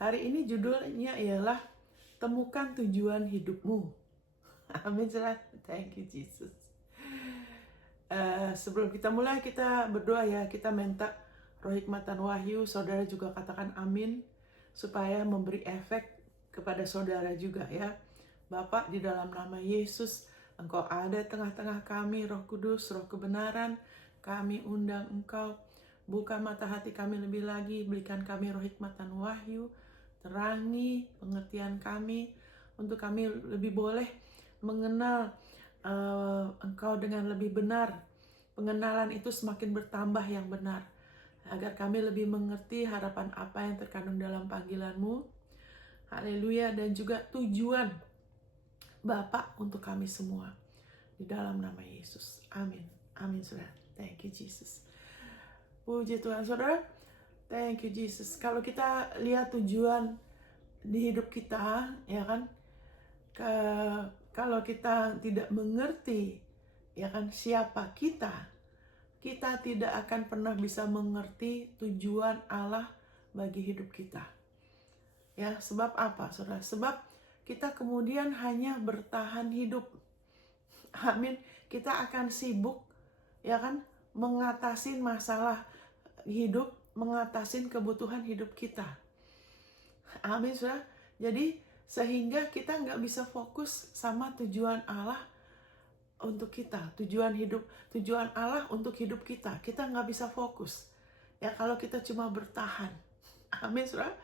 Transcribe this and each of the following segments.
Hari ini judulnya ialah Temukan Tujuan Hidupmu. Amin. Thank you Jesus. Sebelum kita mulai, kita berdoa ya. Kita minta roh hikmat dan wahyu. Saudara juga katakan amin, supaya memberi efek kepada saudara juga ya. Bapak, di dalam nama Yesus, Engkau ada tengah-tengah kami, Roh Kudus, Roh kebenaran. Kami undang Engkau, buka mata hati kami lebih lagi, berikan kami roh hikmat dan wahyu, terangi pengertian kami, untuk kami lebih boleh mengenal Engkau dengan lebih benar. Pengenalan itu semakin bertambah yang benar, agar kami lebih mengerti harapan apa yang terkandung dalam panggilan-Mu. Haleluya. Dan juga tujuan Bapa untuk kami semua, di dalam nama Yesus. Amin. Amin, saudara. Thank you Jesus. Puji Tuhan, saudara. Thank you Jesus. Kalau kita lihat tujuan di hidup kita, ya kan, kalau kita tidak mengerti, ya kan, siapa kita tidak akan pernah bisa mengerti tujuan Allah bagi hidup kita. Ya, sebab apa, saudara? Sebab kita kemudian hanya bertahan hidup. Amin. Kita akan sibuk, ya kan, mengatasi masalah hidup, mengatasi kebutuhan hidup kita. Amin, saudara. Jadi sehingga kita nggak bisa fokus sama tujuan Allah untuk kita, tujuan hidup, tujuan Allah untuk hidup kita. Kita nggak bisa fokus ya kalau kita cuma bertahan. Amin, saudara.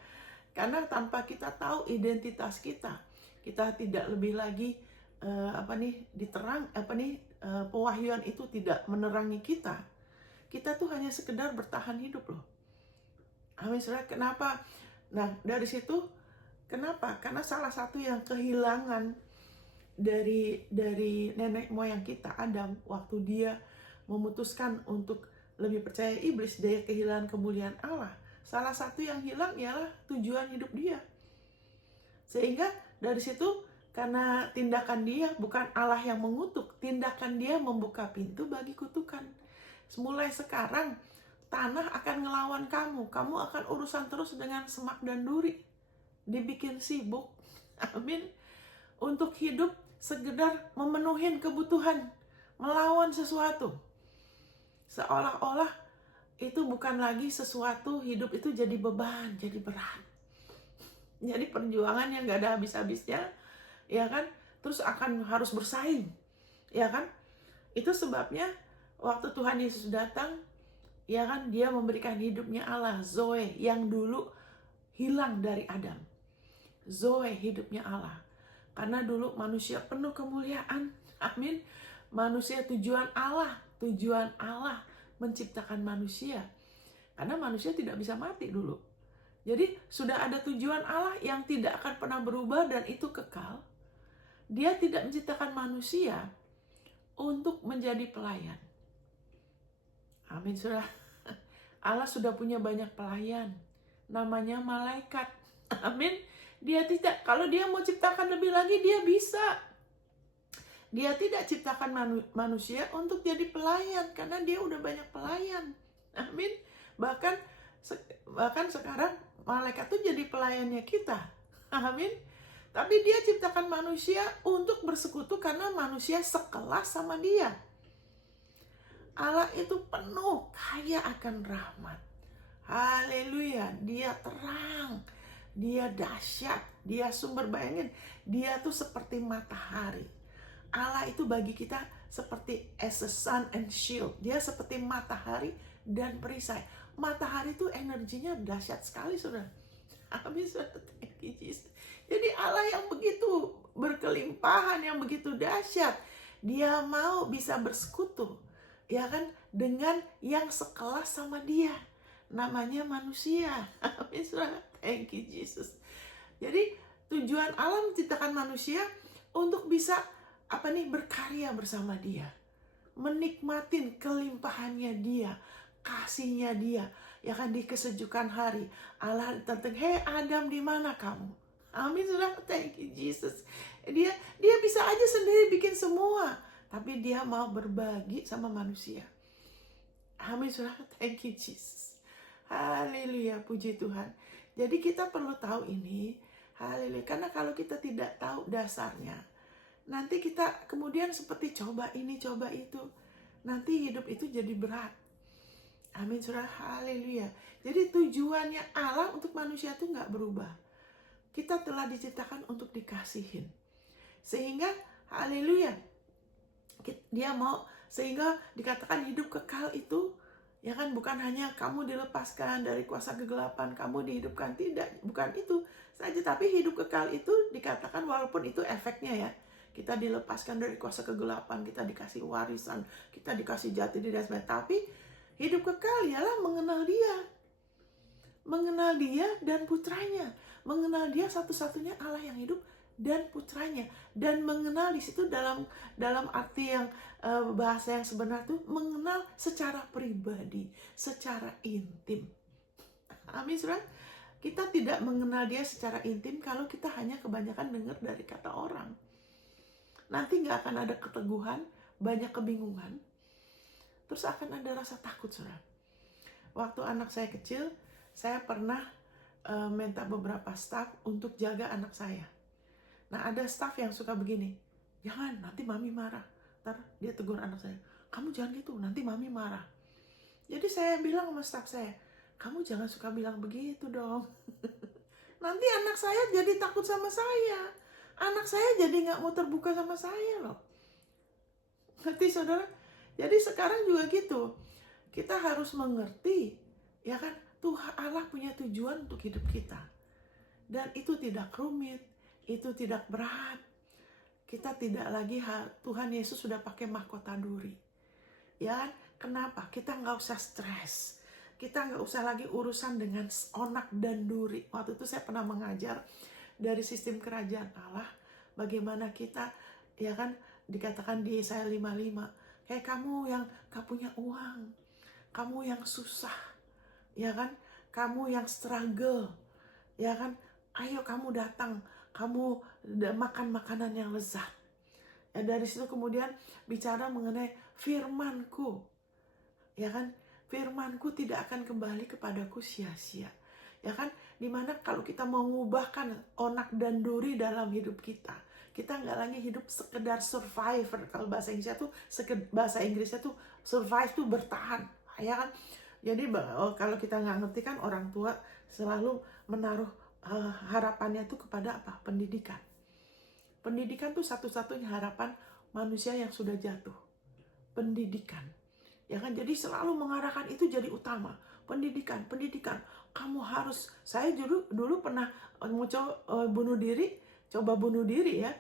Karena tanpa kita tahu identitas kita tidak lebih lagi pewahyuan itu tidak menerangi kita. Kita tuh hanya sekedar bertahan hidup loh. Amin, saudara. Kenapa? Nah, dari situ kenapa? Karena salah satu yang kehilangan dari nenek moyang kita, Adam, waktu dia memutuskan untuk lebih percaya iblis, dia kehilangan kemuliaan Allah. Salah satu yang hilang ialah tujuan hidup dia. Sehingga dari situ, karena tindakan dia, bukan Allah yang mengutuk, tindakan dia membuka pintu bagi kutukan. Mulai sekarang, tanah akan ngelawan kamu. Kamu akan urusan terus dengan semak dan duri. Dibikin sibuk. Amin. Untuk hidup sekedar memenuhi kebutuhan, melawan sesuatu. Seolah-olah itu bukan lagi sesuatu, hidup itu jadi beban, jadi berat. Jadi perjuangan yang gak ada habis-habisnya, ya kan? Terus akan harus bersaing, ya kan? Itu sebabnya waktu Tuhan Yesus datang, ya kan, dia memberikan hidupnya Allah, Zoe, yang dulu hilang dari Adam. Zoe, hidupnya Allah. Karena dulu manusia penuh kemuliaan. Amin. Manusia tujuan Allah menciptakan manusia. Karena manusia tidak bisa mati dulu. Jadi sudah ada tujuan Allah yang tidak akan pernah berubah dan itu kekal. Dia tidak menciptakan manusia untuk menjadi pelayan. Amin, saudara. Allah sudah punya banyak pelayan. Namanya malaikat. Amin. Dia tidak, kalau dia mau ciptakan lebih lagi, dia bisa. Dia tidak ciptakan manusia untuk jadi pelayan, karena dia udah banyak pelayan. Amin. Bahkan sekarang malaikat itu jadi pelayannya kita. Amin. Tapi dia ciptakan manusia untuk bersekutu karena manusia sekelas sama dia. Allah itu penuh, kaya akan rahmat. Haleluya. Dia terang, dia dahsyat, dia sumber, bayangin, dia tuh seperti matahari. Allah itu bagi kita seperti as a sun and shield. Dia seperti matahari dan perisai. Matahari itu energinya dahsyat sekali, saudara. Amin, saudara. Thank you, Jesus. Jadi Allah yang begitu berkelimpahan, yang begitu dahsyat, dia mau bisa bersekutu, ya kan, dengan yang sekelas sama dia. Namanya manusia. Amin, saudara. Thank you, Jesus. Jadi tujuan Allah menciptakan manusia untuk bisa berkarya bersama dia, menikmatin kelimpahannya dia, kasihnya dia, ya kan, di kesejukan hari. Allah datang, "Hei Adam, di mana kamu?" Amin, saudara. Thank you, Jesus. Dia bisa aja sendiri bikin semua, tapi dia mau berbagi sama manusia. Amin, saudara. Thank you, Jesus. Haleluya, puji Tuhan. Jadi kita perlu tahu ini, haleluya. Karena kalau kita tidak tahu dasarnya, nanti kita kemudian seperti coba ini, coba itu. Nanti hidup itu jadi berat. Amin, saudara, haleluya. Jadi tujuannya Allah untuk manusia itu nggak berubah. Kita telah diciptakan untuk dikasihin. Sehingga, haleluya, dia mau, sehingga dikatakan hidup kekal itu, ya kan, bukan hanya kamu dilepaskan dari kuasa kegelapan, kamu dihidupkan, tidak, bukan itu saja, tapi hidup kekal itu dikatakan walaupun itu efeknya ya, kita dilepaskan dari kuasa kegelapan, kita dikasih warisan, kita dikasih jati diri dan sebagainya, tapi hidup kekal ialah mengenal dia dan putranya, mengenal dia satu-satunya Allah yang hidup dan putranya, dan mengenal di situ dalam arti yang bahasa yang sebenar tuh mengenal secara pribadi, secara intim. Amin, saudara. Kita tidak mengenal dia secara intim kalau kita hanya kebanyakan dengar dari kata orang. Nanti nggak akan ada keteguhan, banyak kebingungan, terus akan ada rasa takut, saudara. Waktu anak saya kecil, saya pernah minta beberapa staf untuk jaga anak saya. Nah, ada staf yang suka begini, jangan, nanti mami marah. Ntar dia tegur anak saya, kamu jangan gitu, nanti mami marah. Jadi saya bilang sama staf saya, kamu jangan suka bilang begitu dong. Nanti anak saya jadi takut sama saya. Anak saya jadi nggak mau terbuka sama saya loh. Ngerti, saudara? Jadi sekarang juga gitu. Kita harus mengerti, ya kan, Tuhan Allah punya tujuan untuk hidup kita. Dan itu tidak rumit. Itu tidak berat. Kita tidak lagi, Tuhan Yesus sudah pakai mahkota duri. Ya, kenapa? Kita nggak usah stres. Kita nggak usah lagi urusan dengan onak dan duri. Waktu itu saya pernah mengajar dari sistem kerajaan Allah. Bagaimana kita, ya kan, dikatakan di Yesaya 55. Kayak kamu yang gak punya uang. Kamu yang susah. Ya kan? Kamu yang struggle. Ya kan? Ayo kamu datang. Kamu makan makanan yang lezat. Ya, dari situ kemudian bicara mengenai firman-Ku. Ya kan? Firman-Ku tidak akan kembali kepadaku sia-sia. Ya kan? Dimana kalau kita mau mengubahkan onak dan duri dalam hidup kita. Kita nggak lagi hidup sekedar survivor. Kalau bahasa Inggrisnya tuh survive tuh bertahan. Ya kan? Jadi kalau kita nggak ngerti kan, orang tua selalu menaruh harapannya tuh kepada apa? Pendidikan. Pendidikan tuh satu-satunya harapan manusia yang sudah jatuh. Pendidikan. Ya kan, jadi selalu mengarahkan itu jadi utama. Pendidikan. Kamu harus, saya dulu pernah mau coba bunuh diri ya.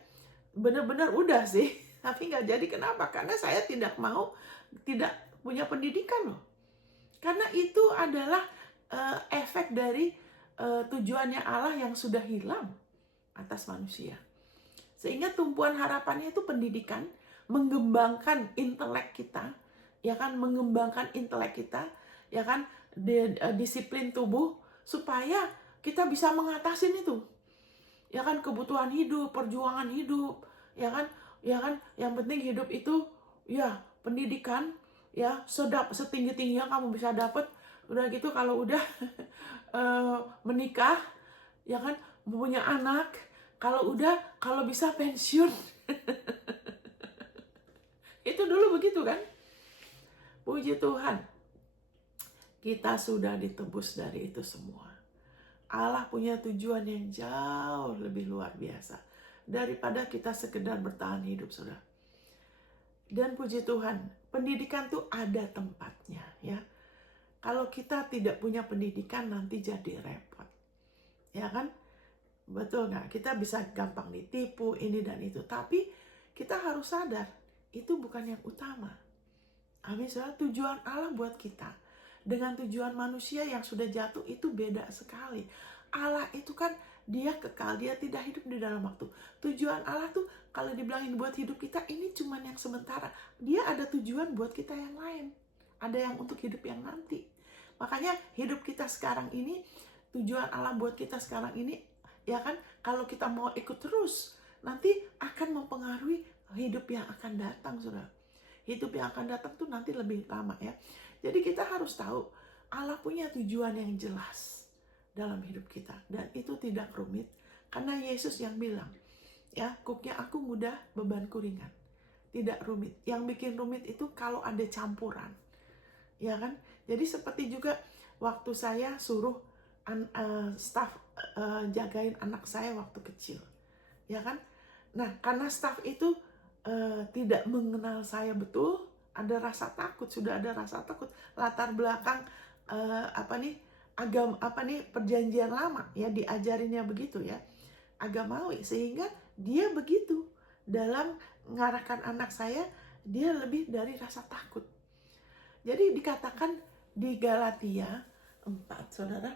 Benar-benar udah sih, tapi nggak jadi. Kenapa? Karena saya tidak punya pendidikan loh. Karena itu adalah efek dari tujuannya Allah yang sudah hilang atas manusia. Sehingga tumpuan harapannya itu pendidikan, mengembangkan intelek kita, ya kan, ya kan, disiplin tubuh supaya kita bisa mengatasi itu. Ya kan, kebutuhan hidup, perjuangan hidup, ya kan, yang penting hidup itu ya pendidikan, ya setinggi-tingginya kamu bisa dapat. Udah gitu kalau udah menikah, ya kan, punya anak, kalau bisa pensiun. Itu dulu begitu kan. Puji Tuhan, kita sudah ditebus dari itu semua. Allah punya tujuan yang jauh lebih luar biasa daripada kita sekedar bertahan hidup, saudara. Dan puji Tuhan, pendidikan tuh ada tempatnya ya. Kalau kita tidak punya pendidikan nanti jadi repot. Ya kan? Betul nggak? Kita bisa gampang ditipu ini dan itu. Tapi kita harus sadar, itu bukan yang utama. Amin, saudara. Tujuan Allah buat kita dengan tujuan manusia yang sudah jatuh itu beda sekali. Allah itu kan dia kekal, dia tidak hidup di dalam waktu. Tujuan Allah tuh kalau dibilangin buat hidup kita ini cuman yang sementara. Dia ada tujuan buat kita yang lain. Ada yang untuk hidup yang nanti. Makanya hidup kita sekarang ini, tujuan Allah buat kita sekarang ini, ya kan, kalau kita mau ikut terus, nanti akan mempengaruhi hidup yang akan datang, saudara. Hidup yang akan datang tuh nanti lebih lama ya. Jadi kita harus tahu, Allah punya tujuan yang jelas dalam hidup kita. Dan itu tidak rumit, karena Yesus yang bilang, ya, "Kuknya aku mudah, bebanku ringan." Tidak rumit. Yang bikin rumit itu kalau ada campuran, ya kan? Jadi seperti juga waktu saya suruh staff jagain anak saya waktu kecil, ya kan? Nah, karena staff itu tidak mengenal saya betul, ada rasa takut, sudah ada rasa takut, latar belakang perjanjian lama, ya, diajarinnya begitu, ya, agamawi, sehingga dia begitu dalam mengarahkan anak saya, dia lebih dari rasa takut. Jadi dikatakan di Galatia 4, saudara,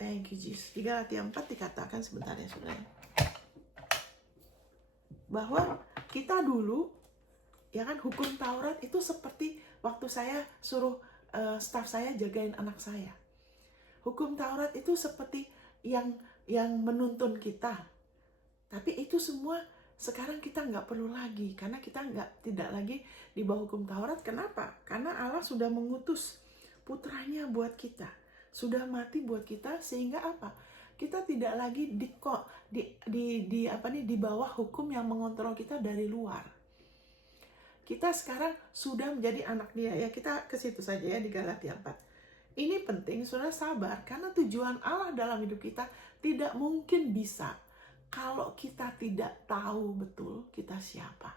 thank you Jesus, di Galatia 4 dikatakan, sebentar ya saudara, bahwa kita dulu, ya kan, hukum Taurat itu seperti waktu saya suruh staf saya jagain anak saya. Hukum Taurat itu seperti yang menuntun kita. Tapi itu semua sekarang kita nggak perlu lagi, karena kita tidak lagi di bawah hukum Taurat. Kenapa? Karena Allah sudah mengutus putranya buat kita, sudah mati buat kita, sehingga apa? Kita tidak lagi di bawah hukum yang mengontrol kita dari luar. Kita sekarang sudah menjadi anak Dia, ya. Kita ke situ saja, ya, di Galatia 4. Ini penting, saudara, sabar, karena tujuan Allah dalam hidup kita tidak mungkin bisa kalau kita tidak tahu betul kita siapa.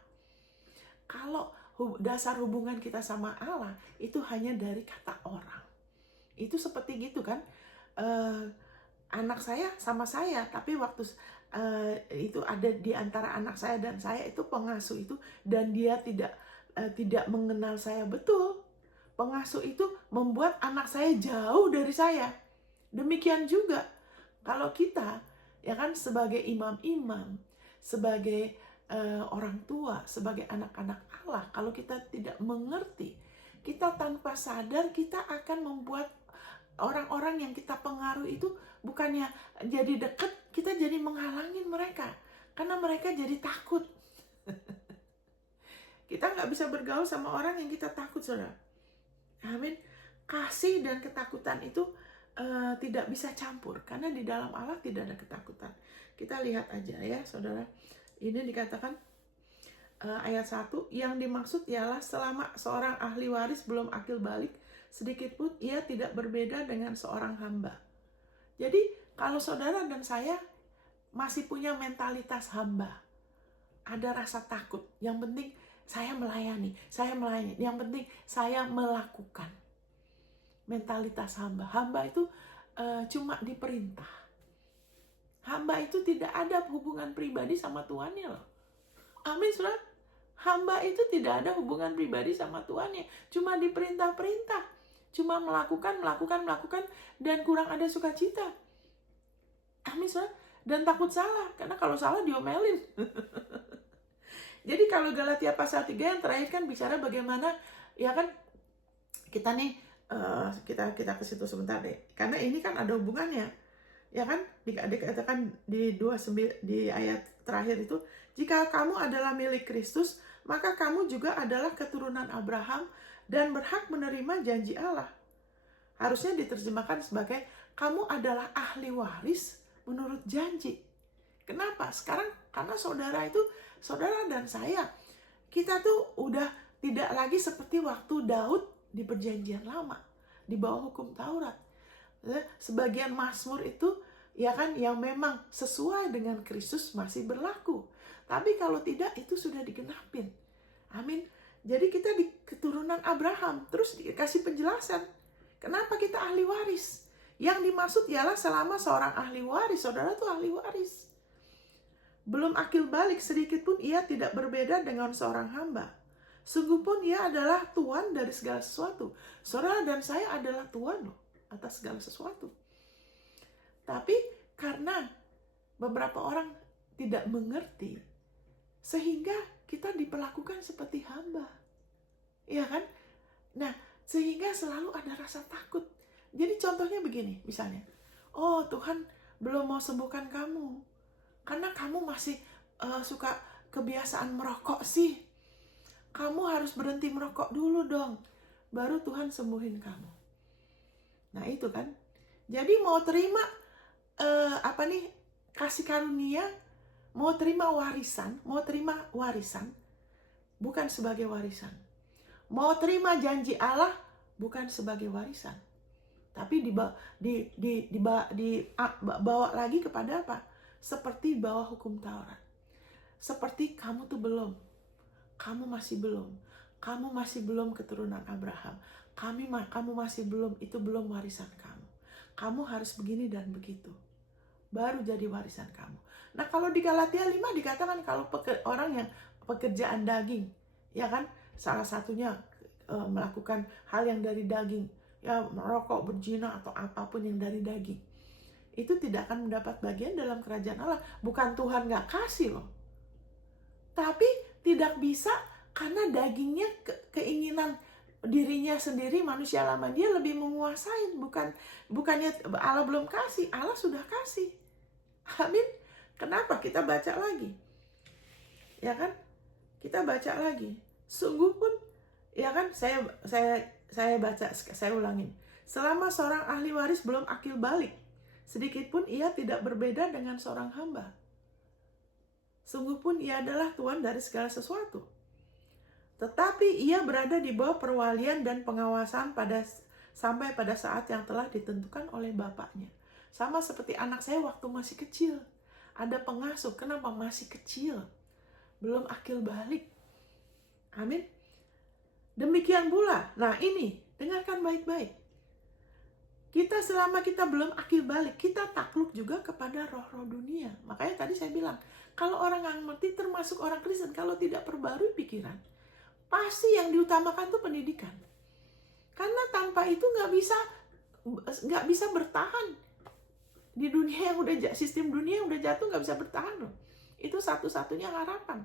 Kalau dasar hubungan kita sama Allah itu hanya dari kata orang. Itu seperti gitu kan, anak saya sama saya, tapi waktu itu ada di antara anak saya dan saya itu pengasuh itu, dan dia tidak mengenal saya betul. Pengasuh itu membuat anak saya jauh dari saya. Demikian juga kalau kita, ya kan, sebagai imam-imam, sebagai orang tua, sebagai anak-anak Allah, kalau kita tidak mengerti, kita tanpa sadar kita akan membuat orang-orang yang kita pengaruhi itu bukannya jadi dekat, kita jadi menghalangi mereka, karena mereka jadi takut. Kita nggak bisa bergaul sama orang yang kita takut, saudara. Amin. Kasih dan ketakutan itu tidak bisa campur, karena di dalam Allah tidak ada ketakutan. Kita lihat aja, ya saudara, ini dikatakan ayat 1, yang dimaksud ialah selama seorang ahli waris belum akil balik sedikit pun, ia tidak berbeda dengan seorang hamba. Jadi kalau saudara dan saya masih punya mentalitas hamba, ada rasa takut, yang penting saya melayani, yang penting saya melakukan. Mentalitas hamba. Hamba itu cuma diperintah. Hamba itu tidak ada hubungan pribadi sama Tuannya loh. Amin, saudara. Hamba itu tidak ada hubungan pribadi sama Tuannya. Cuma diperintah-perintah. Cuma melakukan, dan kurang ada sukacita. Amin, saudara. Dan takut salah, karena kalau salah diomelin. Jadi kalau Galatia pasal 3 yang terakhir kan bicara bagaimana, ya kan, kita nih, kita ke situ sebentar deh. Karena ini kan ada hubungannya. Ya kan, dikatakan di 29, di ayat terakhir itu, jika kamu adalah milik Kristus, maka kamu juga adalah keturunan Abraham dan berhak menerima janji Allah. Harusnya diterjemahkan sebagai kamu adalah ahli waris menurut janji. Kenapa? Sekarang karena saudara dan saya, kita tuh udah tidak lagi seperti waktu Daud di perjanjian lama, di bawah hukum Taurat. Sebagian mazmur itu, ya kan, yang memang sesuai dengan Kristus masih berlaku. Tapi kalau tidak, itu sudah digenapin. Amin. Jadi kita di keturunan Abraham. Terus dikasih penjelasan, kenapa kita ahli waris. Yang dimaksud ialah selama seorang ahli waris, saudara tuh ahli waris, belum akil balik sedikit pun, ia tidak berbeda dengan seorang hamba. Sungguh pun ia adalah tuan dari segala sesuatu. Saudara dan saya adalah tuan loh atas segala sesuatu. Tapi karena beberapa orang tidak mengerti, sehingga kita diperlakukan seperti hamba. Iya kan? Nah, sehingga selalu ada rasa takut. Jadi contohnya begini, misalnya, oh Tuhan belum mau sembuhkan kamu, karena kamu masih suka kebiasaan merokok sih. Kamu harus berhenti merokok dulu dong, baru Tuhan sembuhin kamu. Nah itu kan. Jadi mau terima kasih karunia, mau terima warisan bukan sebagai warisan. Mau terima janji Allah bukan sebagai warisan. Tapi dibawa lagi kepada apa? Seperti bawah hukum Taurat. Seperti kamu tuh belum. Kamu masih belum. Kamu masih belum keturunan Abraham. Kamu masih belum, itu belum warisan kamu. Kamu harus begini dan begitu. Baru jadi warisan kamu. Nah, kalau di Galatia 5 dikatakan kalau orang yang pekerjaan daging, ya kan, salah satunya melakukan hal yang dari daging, ya merokok, berzina atau apapun yang dari daging, itu tidak akan mendapat bagian dalam kerajaan Allah. Bukan Tuhan nggak kasih loh, tapi tidak bisa karena dagingnya keinginan dirinya sendiri, manusia lama dia lebih menguasai. Bukannya Allah belum kasih, Allah sudah kasih. Amin. Kenapa? Kita baca lagi, ya kan? Kita baca lagi. Sungguh pun, ya kan? Saya baca, saya ulangin. Selama seorang ahli waris belum akil balik, sedikit pun ia tidak berbeda dengan seorang hamba. Sungguh pun ia adalah tuan dari segala sesuatu. Tetapi ia berada di bawah perwalian dan pengawasan sampai pada saat yang telah ditentukan oleh bapaknya. Sama seperti anak saya waktu masih kecil. Ada pengasuh, kenapa masih kecil? Belum akil balik. Amin. Demikian pula, nah ini, dengarkan baik-baik. Kita selama kita belum akil balik, kita takluk juga kepada roh-roh dunia. Makanya tadi saya bilang, kalau orang yang mengerti termasuk orang Kristen, kalau tidak perbarui pikiran, pasti yang diutamakan itu pendidikan. Karena tanpa itu nggak bisa bertahan. Di dunia yang sistem dunia yang udah jatuh nggak bisa bertahan loh. Itu satu-satunya harapan,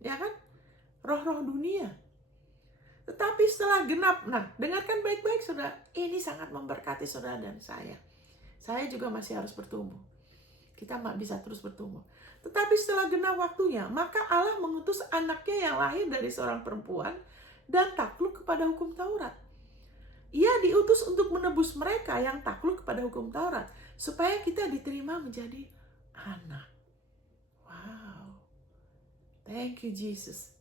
ya kan? Roh-roh dunia. Tetapi setelah genap, nah dengarkan baik-baik saudara, ini sangat memberkati saudara dan saya. Saya juga masih harus bertumbuh. Kita bisa terus bertumbuh. Tetapi setelah genap waktunya, maka Allah mengutus anaknya yang lahir dari seorang perempuan dan takluk kepada hukum Taurat. Ia diutus untuk menebus mereka yang takluk kepada hukum Taurat, supaya kita diterima menjadi anak. Wow. Thank you Jesus.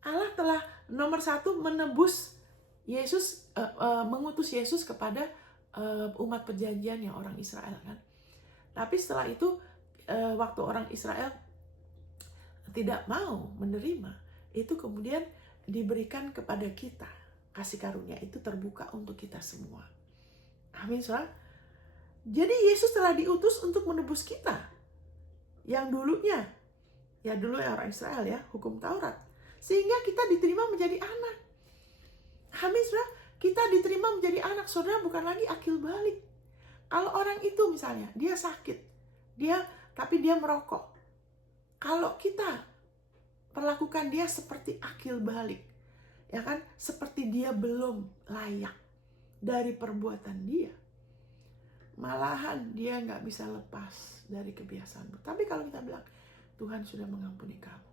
Allah telah nomor satu menebus Yesus, mengutus Yesus kepada umat perjanjian yang orang Israel kan. Tapi setelah itu waktu orang Israel tidak mau menerima, itu kemudian diberikan kepada kita. Kasih karunia itu terbuka untuk kita semua. Amin, saudara. Jadi Yesus telah diutus untuk menebus kita. Yang dulunya, ya dulu ya orang Israel ya, hukum Taurat. Sehingga kita diterima menjadi anak. Amin, saudara. Kita diterima menjadi anak, saudara, bukan lagi akil balik. Kalau orang itu misalnya, dia sakit, tapi dia merokok. Kalau kita perlakukan dia seperti akil balik, ya kan, seperti dia belum layak dari perbuatan dia, malahan dia nggak bisa lepas dari kebiasaan. Tapi kalau kita bilang, Tuhan sudah mengampuni kamu,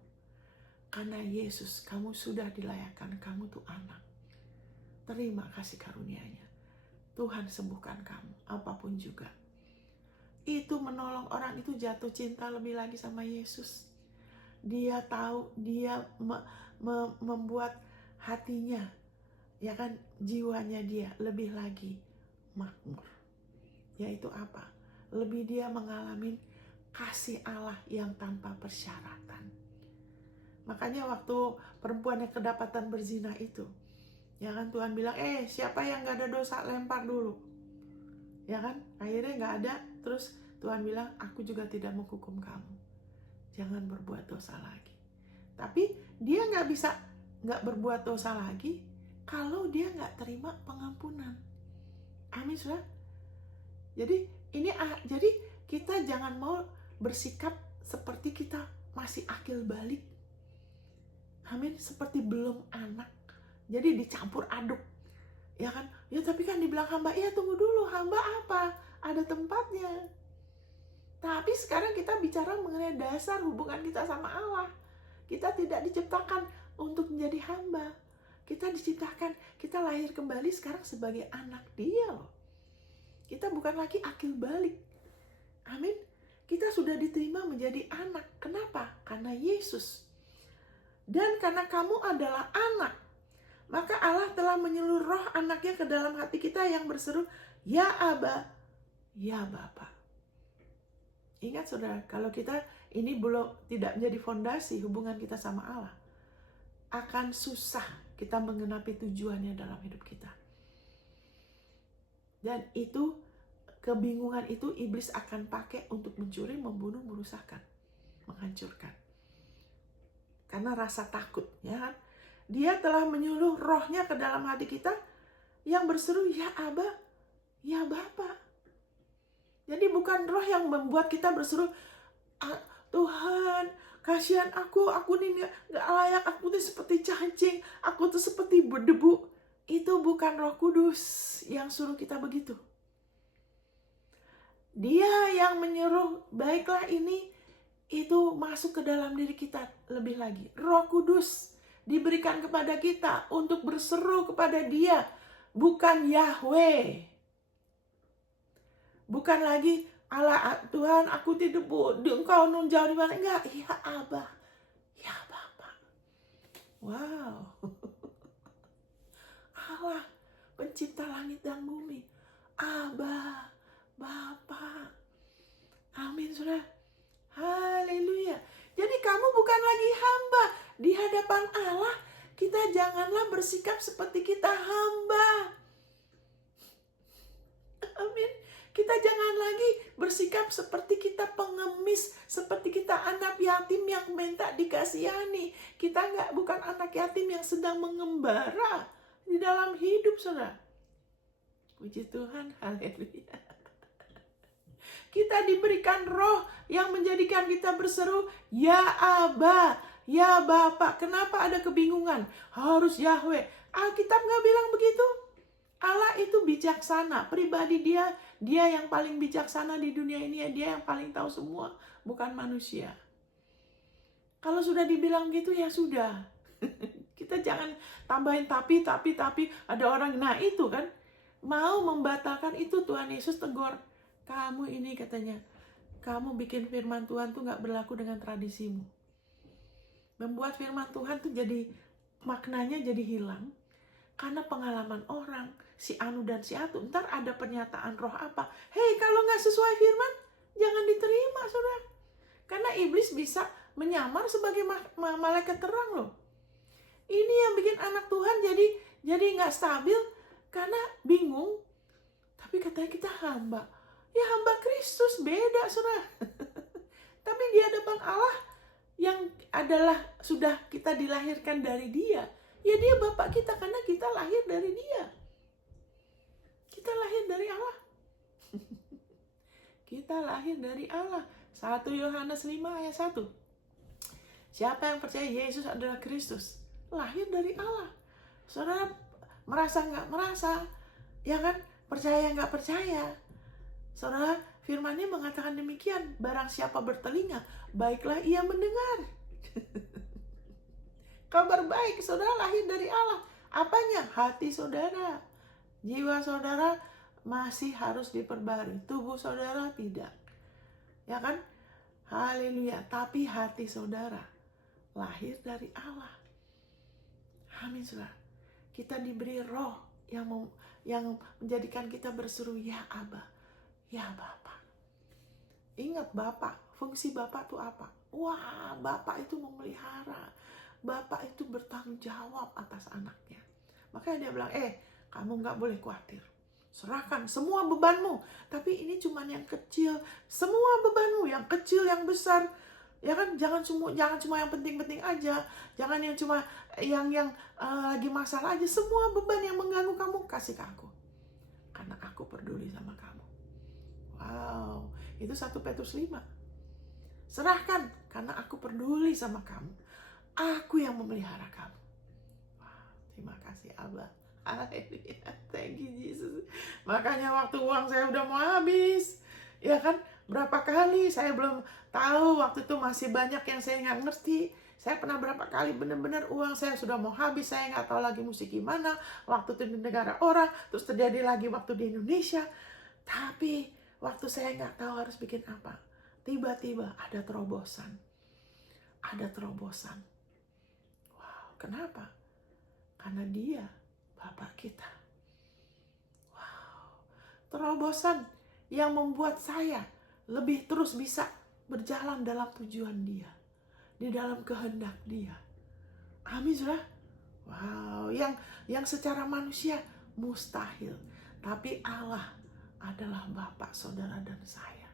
karena Yesus kamu sudah dilayakkan, kamu tuh anak, terima kasih karunia-Nya, Tuhan sembuhkan kamu, apapun juga. Itu menolong orang itu jatuh cinta lebih lagi sama Yesus. Dia tahu, dia membuat hatinya, ya kan, jiwanya dia lebih lagi makmur. Yaitu apa? Lebih dia mengalami kasih Allah yang tanpa persyaratan. Makanya waktu perempuan yang kedapatan berzina itu, ya kan, Tuhan bilang, siapa yang gak ada dosa lempar dulu. Ya kan, akhirnya gak ada. Terus Tuhan bilang, aku juga tidak menghukum kamu, jangan berbuat dosa lagi. Tapi dia gak berbuat dosa lagi kalau dia gak terima pengampunan. Amin, saudara. Jadi kita jangan mau bersikap seperti kita masih akil balik. Amin, seperti belum anak. Jadi dicampur aduk. Ya kan? Ya tapi kan dibilang hamba, ya tunggu dulu, hamba apa? Ada tempatnya. Tapi sekarang kita bicara mengenai dasar hubungan kita sama Allah. Kita tidak diciptakan untuk menjadi hamba. Kita diciptakan, kita lahir kembali sekarang sebagai anak Dia loh. Kita bukan lagi akil balik. kita sudah diterima menjadi anak. Kenapa? Karena Yesus. Dan karena kamu adalah anak, maka Allah telah menyuruh roh anaknya ke dalam hati kita yang berseru, ya Aba, ya Bapa. Ingat saudara, kalau kita ini belum tidak menjadi fondasi hubungan kita sama Allah, akan susah kita menggenapi tujuannya dalam hidup kita. Dan itu, kebingungan itu iblis akan pakai untuk mencuri, membunuh, merusakkan, menghancurkan. Karena rasa takut, ya kan? Dia telah menyuruh rohnya ke dalam hati kita yang berseru, ya Aba, ya Bapa. Jadi bukan roh yang membuat kita berseru, Tuhan, kasihan aku ini gak layak, aku tuh seperti cacing, aku tuh seperti berdebu. Itu bukan Roh Kudus yang suruh kita begitu. Dia yang menyuruh, baiklah ini, itu masuk ke dalam diri kita lebih lagi. Roh Kudus diberikan kepada kita untuk berseru kepada Dia, bukan Yahweh. Bukan lagi, Allah Tuhan, aku tidak Engkau nun jauh di mana? Enggak, ya Abah, ya Bapa. Wow. Allah, pencipta langit dan bumi. Abah, Bapa. Amin, saudara. Haleluya. Jadi kamu bukan lagi hamba. Di hadapan Allah, kita janganlah bersikap seperti kita hamba. Amin. Kita jangan lagi bersikap seperti kita pengemis, seperti kita anak yatim yang minta dikasihani. Kita bukan anak yatim yang sedang mengembara di dalam hidup, saudara. Puji Tuhan, haleluya. Kita diberikan roh yang menjadikan kita berseru, ya Aba, ya Bapa. Kenapa ada kebingungan? Harus Yahweh. Alkitab nggak bilang begitu. Allah itu bijaksana, pribadi dia yang paling bijaksana di dunia ini, dia yang paling tahu semua, bukan manusia. Kalau sudah dibilang gitu ya sudah. Kita jangan tambahin tapi, ada orang, nah itu kan, mau membatalkan itu. Tuhan Yesus tegur, kamu ini katanya, kamu bikin firman Tuhan tuh gak berlaku dengan tradisimu. Membuat firman Tuhan tuh jadi, maknanya jadi hilang, karena pengalaman orang, si Anu dan si Atu, ntar ada pernyataan roh apa, hei kalau gak sesuai firman, jangan diterima saudara. Karena iblis bisa menyamar sebagai malaikat terang loh. Ini yang bikin anak Tuhan jadi nggak stabil karena bingung. Tapi katanya kita hamba. Ya hamba Kristus, beda saudara. Tapi di hadapan Allah yang adalah sudah kita dilahirkan dari Dia. Ya Dia Bapa kita karena kita lahir dari Dia. Kita lahir dari Allah. Kita lahir dari Allah. 1 Yohanes 5 ayat 1. Siapa yang percaya Yesus adalah Kristus, lahir dari Allah. Saudara merasa nggak merasa, ya kan? Percaya nggak percaya. Saudara, firman-Nya mengatakan demikian, barang siapa bertelinga, baiklah ia mendengar. Kabar baik, saudara lahir dari Allah. Apanya? Hati saudara. Jiwa saudara masih harus diperbarui, tubuh saudara tidak. Ya kan? Haleluya. Tapi hati saudara lahir dari Allah. Amin, saudara. Kita diberi roh yang menjadikan kita berseru, ya Aba, ya Bapa. Ingat Bapa, fungsi Bapa itu apa? Wah, Bapa itu memelihara. Bapa itu bertanggung jawab atas anaknya. Makanya dia bilang, kamu gak boleh khawatir. Serahkan semua bebanmu. Tapi ini cuma yang kecil. Semua bebanmu, yang kecil, yang besar. Ya kan, jangan cuma yang penting-penting aja. Jangan yang cuma yang lagi masalah aja. Semua beban yang mengganggu kamu, kasih ke aku. Karena aku peduli sama kamu. Wow, itu 1 Petrus 5. Serahkan, karena aku peduli sama kamu. Aku yang memelihara kamu. Wow, terima kasih Abah. Haleluya, thank you Jesus. Makanya waktu uang saya udah mau habis, ya kan? Berapa kali saya belum tahu, waktu itu masih banyak yang saya nggak ngerti. Saya pernah berapa kali benar-benar uang saya sudah mau habis, saya nggak tahu lagi mesti gimana. Waktu itu di negara orang, terus terjadi lagi waktu di Indonesia. Tapi waktu saya nggak tahu harus bikin apa. tiba-tiba ada terobosan. Ada terobosan. Wow, kenapa? Karena Dia Bapa kita. Wow, terobosan yang membuat saya lebih terus bisa berjalan dalam tujuan Dia, di dalam kehendak Dia. Amin, saudara. Wow, yang secara manusia mustahil, tapi Allah adalah Bapa saudara dan saya.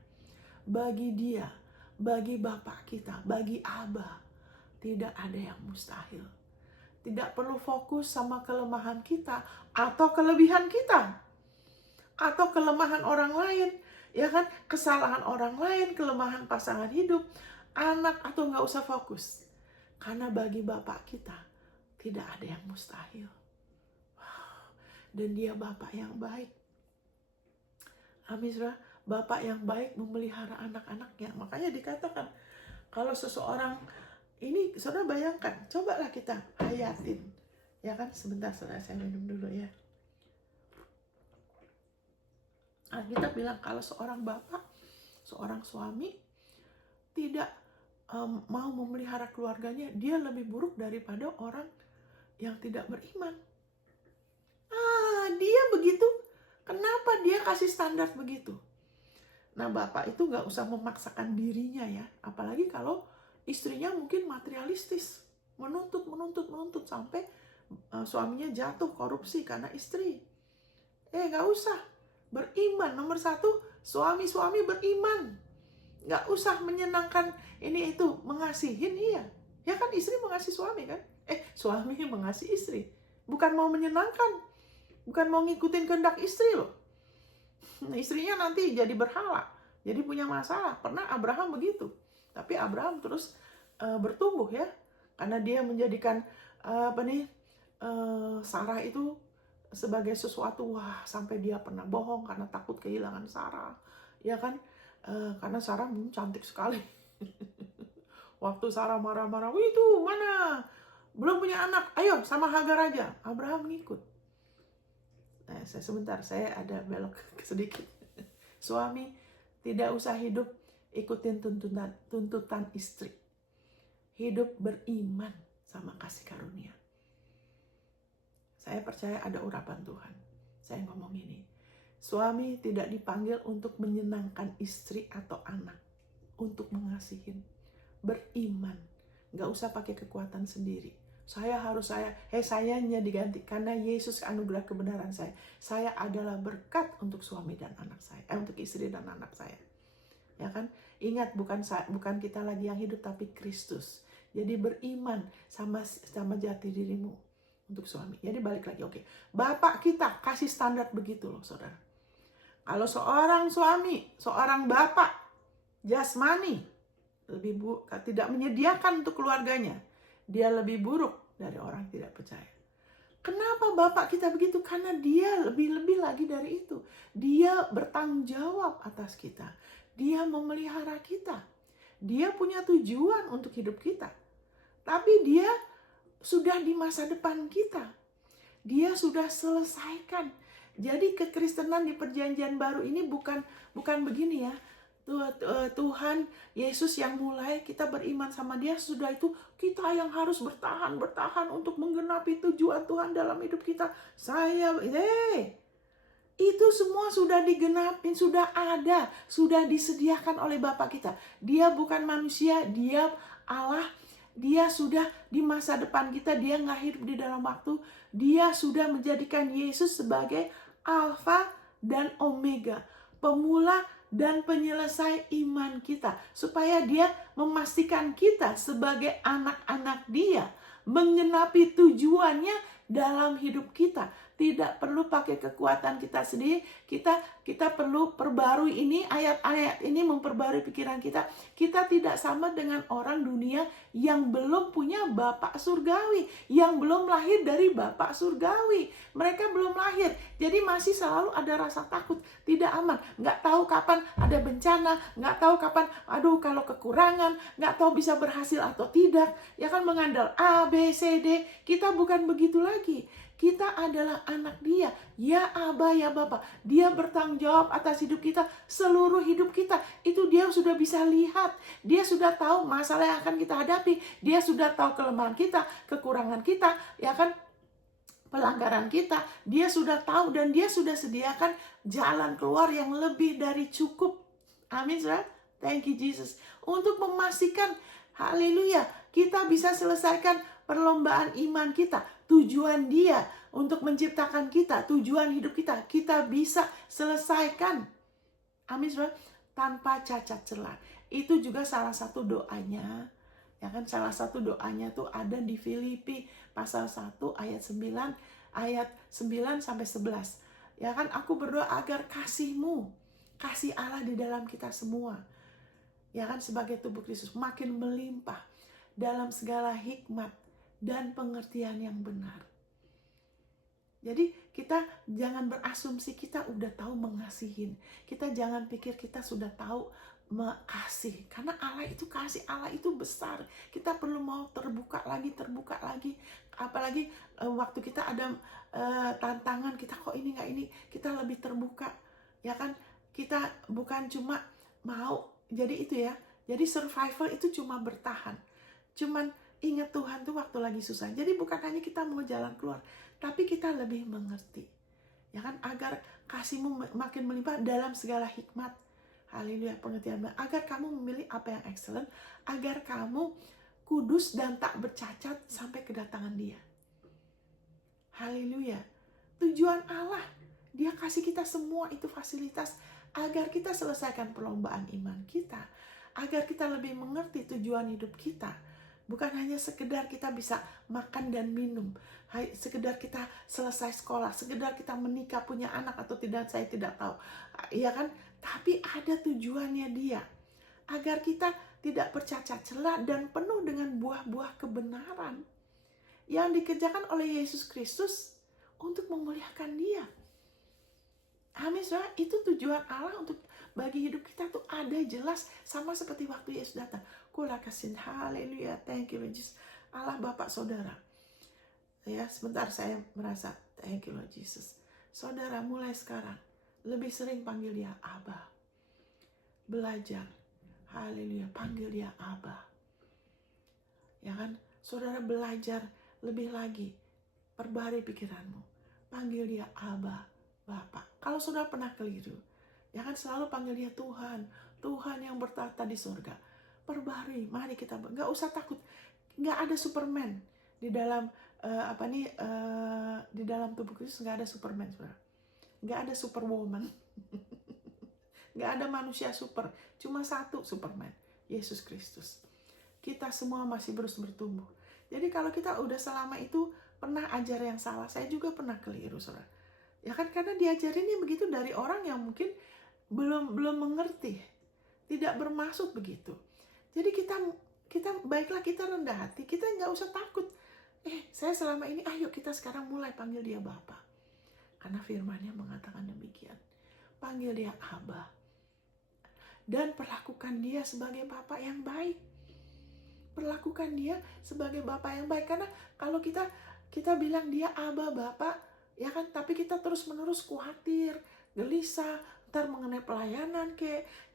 Bagi Dia, bagi Bapa kita, bagi Aba, tidak ada yang mustahil. Tidak perlu fokus sama kelemahan kita atau kelebihan kita, atau kelemahan orang lain, ya kan? Kesalahan orang lain, kelemahan pasangan hidup, anak, atau nggak usah fokus. Karena bagi Bapa kita tidak ada yang mustahil. Wow. Dan Dia Bapa yang baik. Amin, saudara. Bapa yang baik memelihara anak-anaknya. Makanya dikatakan, kalau seseorang ini, saudara bayangkan, cobalah kita hayatin. Ya kan, sebentar saudara, saya minum dulu ya. Kita bilang kalau seorang bapak, seorang suami tidak mau memelihara keluarganya, dia lebih buruk daripada orang yang tidak beriman. Dia begitu. Kenapa dia kasih standar begitu? Nah, bapak itu nggak usah memaksakan dirinya ya. Apalagi kalau istrinya mungkin materialistis. Menuntut sampai suaminya jatuh korupsi karena istri. Nggak usah. Beriman. Nomor 1, suami-suami beriman. Nggak usah menyenangkan ini itu. Mengasihin, iya. Ya kan, istri mengasihi suami kan? Suami mengasihi istri. Bukan mau menyenangkan. Bukan mau ngikutin kehendak istri loh. Istrinya nanti jadi berhala. Jadi punya masalah. Pernah Abraham begitu. Tapi Abraham terus bertumbuh ya. Karena dia menjadikan Sarah itu sebagai sesuatu, sampai dia pernah bohong karena takut kehilangan Sarah. Ya kan? Karena Sarah cantik sekali. Waktu Sarah marah-marah, itu mana? Belum punya anak, ayo sama Hagar aja. Abraham ngikut. Sebentar, saya ada belok sedikit. Suami tidak usah hidup ikutin tuntutan istri. Hidup beriman sama kasih karunia. Saya percaya ada urapan Tuhan. Saya ngomong ini. Suami tidak dipanggil untuk menyenangkan istri atau anak. Untuk mengasihin. Beriman. Gak usah pakai kekuatan sendiri. Sayanya diganti. Karena Yesus anugerah kebenaran saya. Saya adalah berkat untuk suami dan anak saya. Untuk istri dan anak saya. Ya kan? Ingat, bukan kita lagi yang hidup, tapi Kristus. Jadi beriman sama jati dirimu untuk suami. Jadi balik lagi, oke. Bapak kita kasih standar begitu loh, saudara. Kalau seorang suami, seorang bapak jasmani tidak menyediakan untuk keluarganya, dia lebih buruk dari orang tidak percaya. Kenapa bapak kita begitu? Karena dia lebih-lebih lagi dari itu. Dia bertanggung jawab atas kita. Dia memelihara kita. Dia punya tujuan untuk hidup kita. Tapi dia sudah di masa depan kita. Dia sudah selesaikan. Jadi kekristenan di perjanjian baru ini bukan begini ya. Tuhan Yesus yang mulai, kita beriman sama Dia, sudah itu kita yang harus bertahan untuk menggenapi tujuan Tuhan dalam hidup kita. Itu semua sudah digenapin, sudah ada, sudah disediakan oleh Bapa kita. Dia bukan manusia, Dia Allah. Dia sudah di masa depan kita, Dia nggak hidup di dalam waktu. Dia sudah menjadikan Yesus sebagai Alfa dan Omega, pemula dan penyelesai iman kita, supaya Dia memastikan kita sebagai anak-anak Dia, menggenapi tujuannya dalam hidup kita. Tidak perlu pakai kekuatan kita sendiri. Kita perlu perbarui ini, ayat-ayat ini memperbarui pikiran kita. Kita tidak sama dengan orang dunia yang belum punya Bapak Surgawi, yang belum lahir dari Bapak Surgawi. Mereka belum lahir, jadi masih selalu ada rasa takut, tidak aman, nggak tahu kapan ada bencana, nggak tahu kapan, kalau kekurangan, nggak tahu bisa berhasil atau tidak. Ya kan, mengandal A, B, C, D. Kita bukan begitu lagi. Kita adalah anak Dia. Ya Aba, ya Bapa. Dia bertanggung bertanggung jawab atas hidup kita, seluruh hidup kita. Itu dia sudah bisa lihat. Dia sudah tahu masalah yang akan kita hadapi. Dia sudah tahu kelemahan kita, kekurangan kita, ya kan, pelanggaran kita. Dia sudah tahu dan dia sudah sediakan jalan keluar yang lebih dari cukup. Amin, saudara. Thank you Jesus. Untuk memastikan, haleluya, kita bisa selesaikan perlombaan iman kita. Tujuan dia untuk menciptakan kita, tujuan hidup kita, kita bisa selesaikan. Amin, saudara. Tanpa cacat celah. Itu juga salah satu doanya. Ya kan, salah satu doanya tuh ada di Filipi pasal 1 ayat 9 sampai 11. Ya kan, aku berdoa agar kasih-Mu, kasih Allah di dalam kita semua, ya kan, sebagai tubuh Kristus makin melimpah dalam segala hikmat dan pengertian yang benar. Jadi kita jangan berasumsi kita udah tahu mengasihin. Kita jangan pikir kita sudah tahu kasih, karena Allah itu kasih, Allah itu besar. Kita perlu mau terbuka lagi. Apalagi waktu kita ada tantangan, kita kok ini nggak ini, kita lebih terbuka, ya kan. Kita bukan cuma mau jadi itu ya. Jadi survival itu cuma bertahan, cuman ingat Tuhan tuh waktu lagi susah. Jadi bukan hanya kita mau jalan keluar, tapi kita lebih mengerti, ya kan, agar kasih-Mu makin melimpah dalam segala hikmat. Haleluya, pengertian, agar kamu memilih apa yang excellent, agar kamu kudus dan tak bercacat sampai kedatangan Dia. Haleluya. Tujuan Allah, Dia kasih kita semua itu fasilitas agar kita selesaikan perlombaan iman kita, agar kita lebih mengerti tujuan hidup kita. Bukan hanya sekedar kita bisa makan dan minum, sekedar kita selesai sekolah, sekedar kita menikah, punya anak atau tidak, saya tidak tahu, ya kan? Tapi ada tujuannya Dia, agar kita tidak bercacat celah dan penuh dengan buah-buah kebenaran yang dikerjakan oleh Yesus Kristus untuk memuliakan Dia. Amin, saudara. Itu tujuan Allah untuk bagi hidup kita tuh ada jelas, sama seperti waktu Yesus datang. Kula kasih, haleluya, thank you Lord Jesus. Allah Bapak saudara. Ya, sebentar saya merasa thank you Lord Jesus. Saudara mulai sekarang lebih sering panggil Dia Abah. Belajar, haleluya, panggil Dia Abah. Ya kan, saudara belajar lebih lagi, perbarui pikiranmu, panggil Dia Abah, Bapak. Kalau saudara pernah keliru, ya kan, selalu panggil Dia Tuhan, Tuhan yang bertata di surga. Perbarui, mari kita, nggak usah takut, nggak ada Superman di dalam di dalam tubuh Kristus. Nggak ada Superman, saudara, nggak ada Superwoman, nggak ada manusia super, cuma satu Superman, Yesus Kristus. Kita semua masih terus bertumbuh. Jadi kalau kita udah selama itu pernah ajar yang salah, saya juga pernah keliru, saudara. Ya kan, karena diajarinnya begitu dari orang yang mungkin belum mengerti, tidak bermaksud begitu. Jadi kita baiklah, kita rendah hati, kita nggak usah takut. Saya selama ini, ayo kita sekarang mulai panggil Dia Bapa. Karena firman-Nya mengatakan demikian. Panggil Dia Abah. Dan perlakukan Dia sebagai Bapa yang baik. Perlakukan Dia sebagai Bapa yang baik. Karena kalau kita bilang Dia Abah, Bapa, ya kan, tapi kita terus-menerus khawatir, gelisah, ntar mengenai pelayanan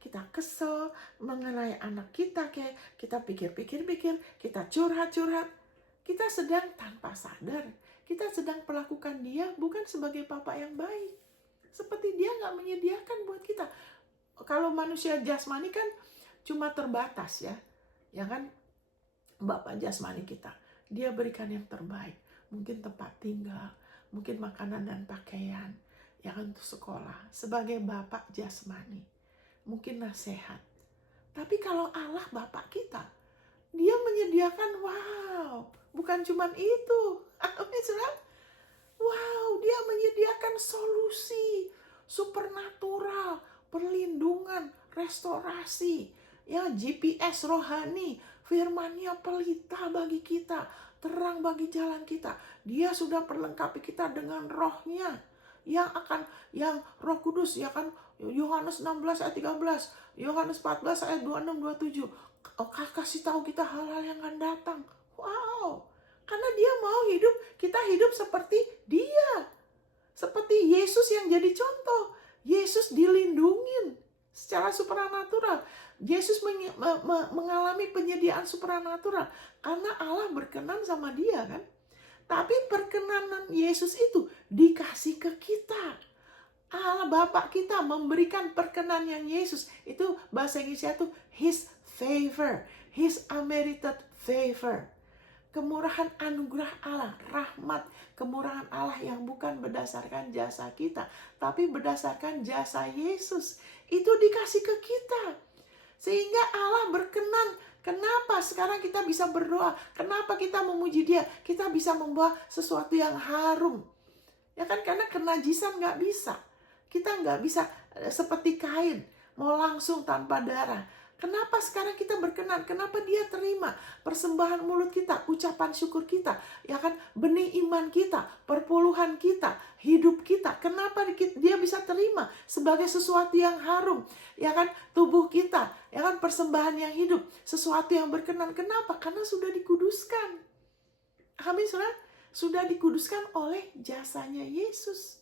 kita kesel, mengenai anak kita kita pikir-pikir, kita curhat, kita sedang tanpa sadar, kita sedang perlakukan Dia bukan sebagai Bapa yang baik, seperti Dia nggak menyediakan buat kita. Kalau manusia jasmani kan cuma terbatas, ya kan, Bapa jasmani kita, Dia berikan yang terbaik, mungkin tempat tinggal, mungkin makanan dan pakaian, ya kan, untuk sekolah, sebagai Bapak jasmani, mungkin nasihat. Tapi kalau Allah Bapak kita, Dia menyediakan, wow, bukan cuma itu, wow, Dia menyediakan solusi supernatural, perlindungan, restorasi, ya, GPS rohani, firman-Nya pelita bagi kita, terang bagi jalan kita. Dia sudah perlengkapi kita dengan roh-Nya, yang Roh Kudus, ya kan, Yohanes 16 ayat 13, Yohanes 14 ayat 26 27. Kasih tahu kita hal-hal yang akan datang. Wow, karena Dia mau kita hidup seperti Dia, seperti Yesus yang jadi contoh. Yesus dilindungin secara supranatural. Yesus mengalami penyediaan supranatural karena Allah berkenan sama dia kan. Tapi perkenanan Yesus itu dikasih ke kita. Allah Bapa kita memberikan perkenanan Yesus. Itu bahasa Inggrisnya tuh His favor, His unmerited favor. Kemurahan anugerah Allah, rahmat, kemurahan Allah yang bukan berdasarkan jasa kita, tapi berdasarkan jasa Yesus. Itu dikasih ke kita. Sehingga Allah berkenan. Kenapa sekarang kita bisa berdoa? Kenapa kita memuji Dia? Kita bisa membawa sesuatu yang harum. Ya kan, karena kenajisan nggak bisa. Kita nggak bisa seperti Kain, mau langsung tanpa darah. Kenapa sekarang kita berkenan? Kenapa Dia terima persembahan mulut kita, ucapan syukur kita, ya kan, benih iman kita, perpuluhan kita, hidup kita. Kenapa Dia bisa terima sebagai sesuatu yang harum, ya kan, tubuh kita, ya kan, persembahan yang hidup, sesuatu yang berkenan. Kenapa? Karena sudah dikuduskan. Amin, saudara. Sudah dikuduskan oleh jasanya Yesus.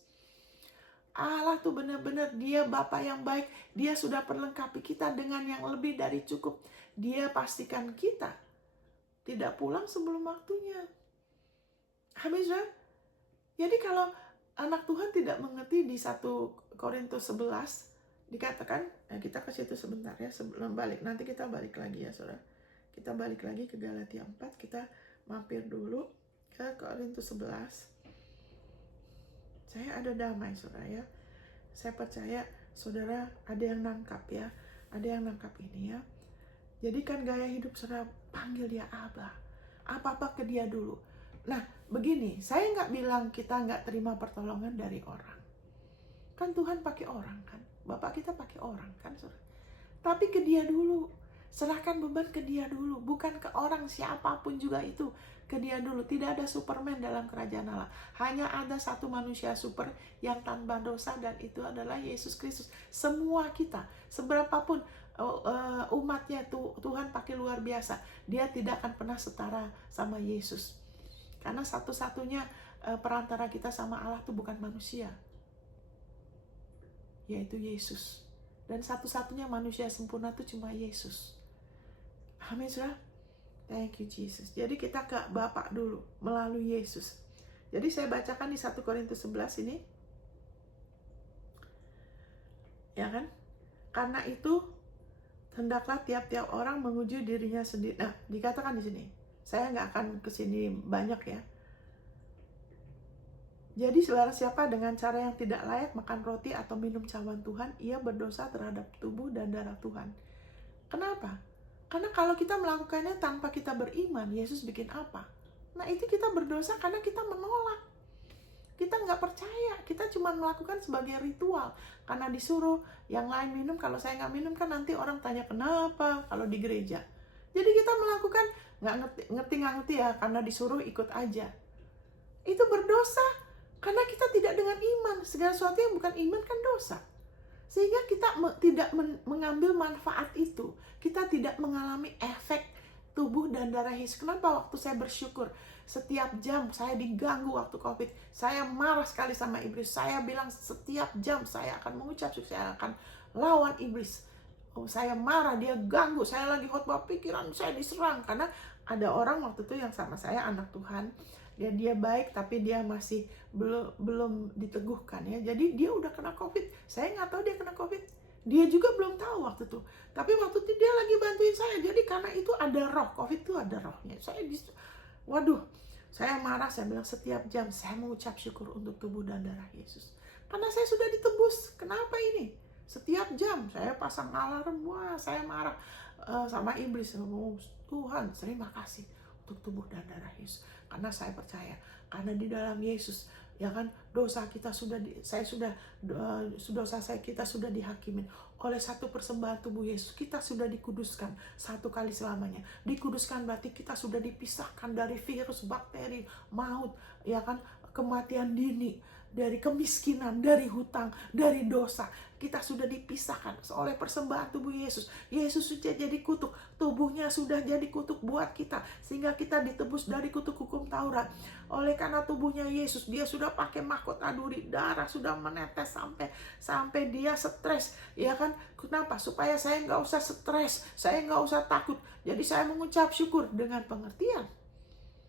Allah tuh benar-benar Dia Bapa yang baik. Dia sudah perlengkapi kita dengan yang lebih dari cukup. Dia pastikan kita tidak pulang sebelum waktunya. Amin, saudara. Jadi kalau anak Tuhan tidak mengerti di 1 Korintus 11 dikatakan, kita ke situ sebentar ya sebelum balik. Nanti kita balik lagi ya, saudara. Kita balik lagi ke Galatia 4. Kita mampir dulu ke Korintus 11. Saya ada damai, saudara ya. Saya percaya saudara ada yang nangkap ya. Ada yang nangkap ini ya. Jadikan gaya hidup saudara, panggil Dia Abah. Apa-apa ke Dia dulu. Nah, begini, saya nggak bilang kita nggak terima pertolongan dari orang. Kan Tuhan pakai orang kan. Bapak kita pakai orang kan, saudara. Tapi ke Dia dulu. Serahkan beban ke Dia dulu. Bukan ke orang siapapun juga itu. Ke Dia dulu. Tidak ada Superman dalam kerajaan Allah. Hanya ada satu manusia super yang tanpa dosa, dan itu adalah Yesus Kristus. Semua kita, seberapapun umatnya Tuhan pakai luar biasa. Dia tidak akan pernah setara sama Yesus. Karena satu-satunya perantara kita sama Allah itu bukan manusia, yaitu Yesus. Dan satu-satunya manusia sempurna itu cuma Yesus. Amin, saudara. Thank you Jesus. Jadi kita ke Bapa dulu melalui Yesus. Jadi saya bacakan di 1 Korintus 11 ini. Ya kan? Karena itu hendaklah tiap-tiap orang menguji dirinya sendiri. Nah, dikatakan di sini. Saya nggak akan ke sini banyak ya. Jadi saudara, siapa dengan cara yang tidak layak makan roti atau minum cawan Tuhan, ia berdosa terhadap tubuh dan darah Tuhan. Kenapa? Karena kalau kita melakukannya tanpa kita beriman, Yesus bikin apa? Nah, itu kita berdosa karena kita menolak. Kita nggak percaya, kita cuma melakukan sebagai ritual. Karena disuruh yang lain minum, kalau saya nggak minum kan nanti orang tanya kenapa kalau di gereja. Jadi kita melakukan nggak ngerti ya, karena disuruh ikut aja. Itu berdosa karena kita tidak dengan iman. Segala sesuatu yang bukan iman kan dosa. Sehingga kita tidak mengambil manfaat itu. Kita tidak mengalami efek tubuh dan darah Yesus. Kenapa? Waktu saya bersyukur, setiap jam saya diganggu waktu COVID. Saya marah sekali sama iblis. Saya bilang setiap jam saya akan mengucap syukur, saya akan lawan iblis. Saya marah, dia ganggu. Saya lagi khotbah, pikiran saya diserang. Karena ada orang waktu itu yang sama saya, anak Tuhan. Dia baik tapi dia masih belum diteguhkan ya. Jadi dia udah kena COVID. Saya nggak tahu dia kena COVID. Dia juga belum tahu waktu itu. Tapi waktu itu dia lagi bantuin saya. Jadi karena itu ada roh. COVID itu ada rohnya. Saya marah. Saya bilang setiap jam saya mengucap syukur untuk tubuh dan darah Yesus. Karena saya sudah ditebus. Kenapa ini? Setiap jam saya pasang alarm. Wah, saya marah sama iblis. Tuhan, terima kasih untuk tubuh dan darah Yesus. Karena saya percaya, karena di dalam Yesus, ya kan, dosa kita kita sudah dihakimin oleh satu persembahan tubuh Yesus. Kita sudah dikuduskan satu kali selamanya. Dikuduskan berarti kita sudah dipisahkan dari virus, bakteri, maut, ya kan, kematian dini, dari kemiskinan, dari hutang, dari dosa. Kita sudah dipisahkan oleh persembahan tubuh Yesus. Yesus sudah jadi kutuk, tubuhnya sudah jadi kutuk buat kita, sehingga kita ditebus dari kutuk hukum Taurat. Oleh karena tubuhnya Yesus, dia sudah pakai mahkota duri, darah sudah menetes sampai dia stres, ya kan? Kenapa? Supaya saya nggak usah stres, saya nggak usah takut. Jadi saya mengucap syukur dengan pengertian.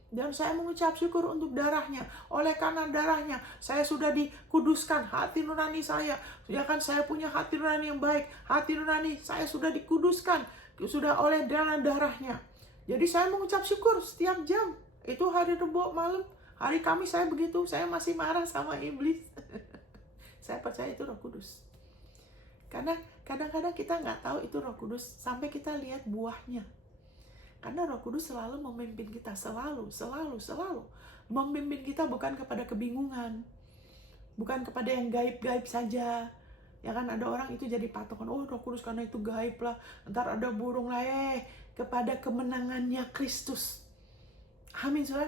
Dan saya mengucap syukur untuk darahnya. Oleh karena darahnya, saya sudah dikuduskan hati nurani saya. Ya kan, saya punya hati nurani yang baik. Hati nurani saya sudah dikuduskan. Sudah oleh darahnya. Jadi saya mengucap syukur setiap jam. Itu hari Rebo malam. Hari Kamis saya begitu. Saya masih marah sama iblis. Saya percaya itu Roh Kudus. Karena kadang-kadang kita nggak tahu itu Roh Kudus sampai kita lihat buahnya. Karena Roh Kudus selalu memimpin kita, selalu memimpin kita, bukan kepada kebingungan, bukan kepada yang gaib-gaib saja. Ya kan, ada orang itu jadi patokan, oh Roh Kudus karena itu gaib lah, ntar ada burung lah, kepada kemenangannya Kristus. Amin, saudara.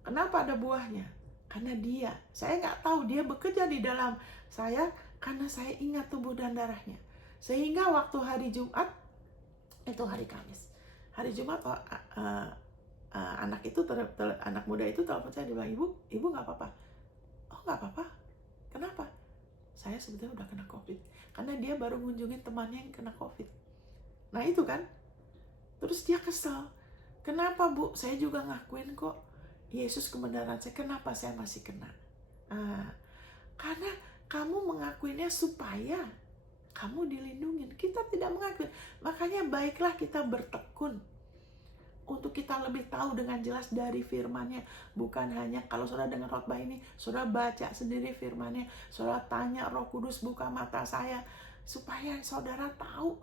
Kenapa ada buahnya? Karena dia, saya nggak tahu, dia bekerja di dalam saya karena saya ingat tubuh dan darahnya. Sehingga waktu hari Jumat, itu hari Kamis. Hari Jumat, anak itu anak muda itu telepon saya, dia bilang, ibu nggak apa-apa. Oh nggak apa-apa. Kenapa? Saya sebetulnya udah kena COVID. Karena dia baru ngunjungin temannya yang kena COVID. Nah itu kan. Terus dia kesel. Kenapa Bu? Saya juga ngakuin kok Yesus kebenaran saya. Kenapa saya masih kena? Karena kamu mengakuinya supaya kamu dilindungin. Kita tidak mengakui. Makanya baiklah kita bertekun untuk kita lebih tahu dengan jelas dari firman-Nya. Bukan hanya kalau saudara dengar khotbah ini, saudara baca sendiri firman-Nya, saudara tanya Roh Kudus buka mata saya, supaya saudara tahu,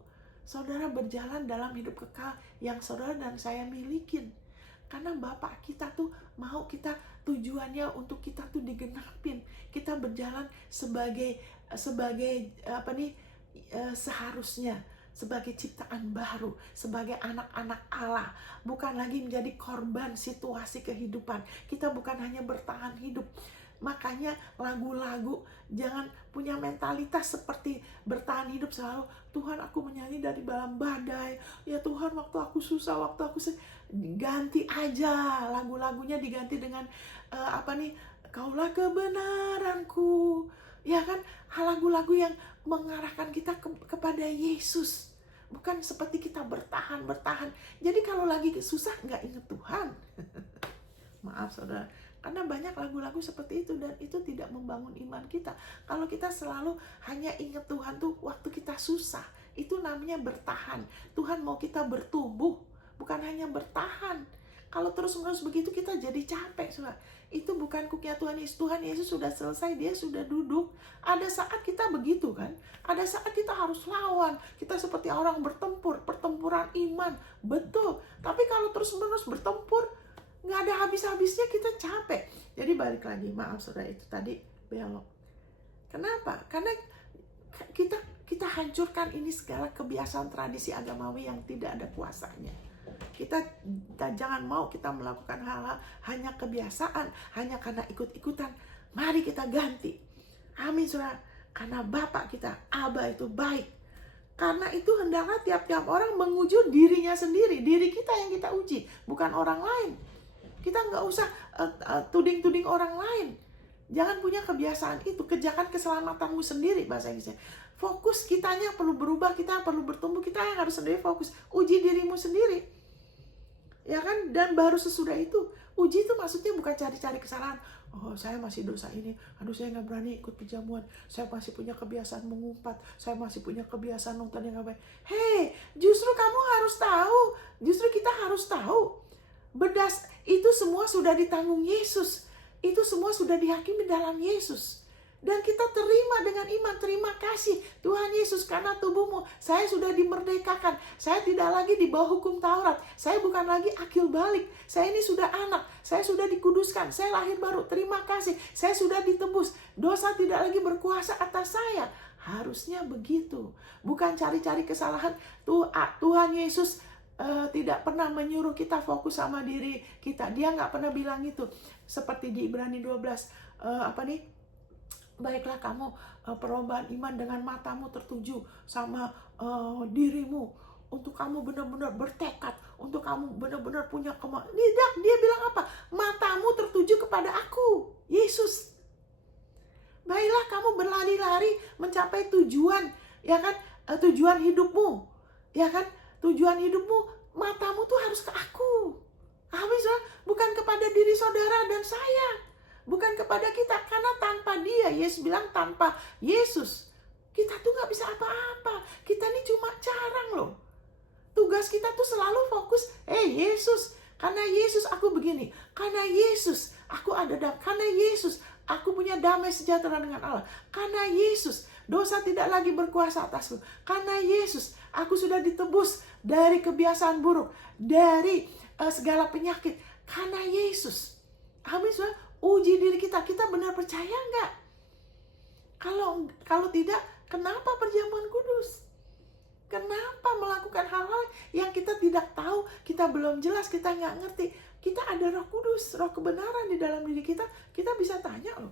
saudara berjalan dalam hidup kekal yang saudara dan saya milikin. Karena Bapak kita tuh mau kita, tujuannya untuk kita tuh digenapin. Kita berjalan sebagai seharusnya, sebagai ciptaan baru, sebagai anak-anak Allah, bukan lagi menjadi korban situasi kehidupan. Kita bukan hanya bertahan hidup. Makanya lagu-lagu jangan punya mentalitas seperti bertahan hidup selalu, Tuhan aku menyanyi dari dalam badai, ya Tuhan waktu aku susah, waktu aku ganti aja lagu-lagunya, diganti dengan Kaulah kebenaranku. Ya kan, lagu-lagu yang mengarahkan kita kepada Yesus. Bukan seperti kita bertahan. Jadi kalau lagi susah nggak ingat Tuhan. Maaf saudara. Karena banyak lagu-lagu seperti itu dan itu tidak membangun iman kita. Kalau kita selalu hanya ingat Tuhan tuh waktu kita susah. Itu namanya bertahan. Tuhan mau kita bertumbuh. Bukan hanya bertahan. Kalau terus-menerus begitu kita jadi capek, saudara. Itu bukan kuknya Tuhan Yesus. Tuhan Yesus sudah selesai, dia sudah duduk. Ada saat kita begitu kan. Ada saat kita harus lawan. Kita seperti orang bertempur, pertempuran iman. Betul. Tapi kalau terus-menerus bertempur, nggak ada habis-habisnya, kita capek. Jadi balik lagi, maaf saudara, itu tadi belok. Kenapa? Karena kita hancurkan ini segala kebiasaan tradisi agamawi yang tidak ada kuasanya. Kita jangan mau kita melakukan hal-hal hanya kebiasaan, hanya karena ikut-ikutan. Mari kita ganti. Amin saudara. Karena Bapak kita, Aba itu baik. Karena itu hendaklah tiap-tiap orang menguji dirinya sendiri. Diri kita yang kita uji, bukan orang lain. Kita nggak usah tuding-tuding orang lain. Jangan punya kebiasaan itu. Kerjakan keselamatanmu sendiri, bahasa Inggrisnya. Fokus kitanya perlu berubah, kita perlu bertumbuh, kita yang harus sendiri fokus. Uji dirimu sendiri. Ya kan? Dan baru sesudah itu, uji itu maksudnya bukan cari-cari kesalahan. Oh, saya masih dosa ini. Aduh, saya nggak berani ikut pejamuan. Saya masih punya kebiasaan mengumpat. Saya masih punya kebiasaan nonton yang nggak baik. Hei, justru kamu harus tahu. Justru kita harus tahu. Itu semua sudah ditanggung Yesus. Itu semua sudah dihakimi dalam Yesus. Dan kita terima dengan iman, terima kasih Tuhan Yesus karena tubuhmu saya sudah dimerdekakan. Saya tidak lagi di bawah hukum Taurat. Saya bukan lagi akil balik. Saya ini sudah anak. Saya sudah dikuduskan. Saya lahir baru. Terima kasih. Saya sudah ditebus. Dosa tidak lagi berkuasa atas saya. Harusnya begitu. Bukan cari-cari kesalahan. Tuhan Yesus tidak pernah menyuruh kita fokus sama diri kita. Dia nggak pernah bilang itu. Seperti di Ibrani 12, baiklah kamu perlombaan iman dengan matamu tertuju sama dirimu, untuk kamu benar-benar bertekad, untuk kamu benar-benar punya kemauan. Tidak, dia bilang apa? Matamu tertuju kepada aku, Yesus. Baiklah kamu berlari-lari mencapai tujuan, ya kan? Tujuan hidupmu, ya kan? Tujuan hidupmu, matamu tuh harus ke aku. Habis, bukan kepada diri saudara dan saya, bukan kepada kita, karena tanpa dia, Yesus bilang tanpa Yesus kita tuh nggak bisa apa-apa. Kita ini cuma carang loh. Tugas kita tuh selalu fokus, Yesus, karena Yesus aku begini, karena Yesus aku ada karena Yesus aku punya damai sejahtera dengan Allah, karena Yesus dosa tidak lagi berkuasa atasku, karena Yesus aku sudah ditebus dari kebiasaan buruk, dari segala penyakit, karena Yesus. Habis, uji diri kita benar percaya nggak? Kalau tidak, kenapa perjamuan kudus? Kenapa melakukan hal-hal yang kita tidak tahu, kita belum jelas, kita nggak ngerti? Kita ada Roh Kudus, Roh kebenaran di dalam diri kita. Kita bisa tanya loh,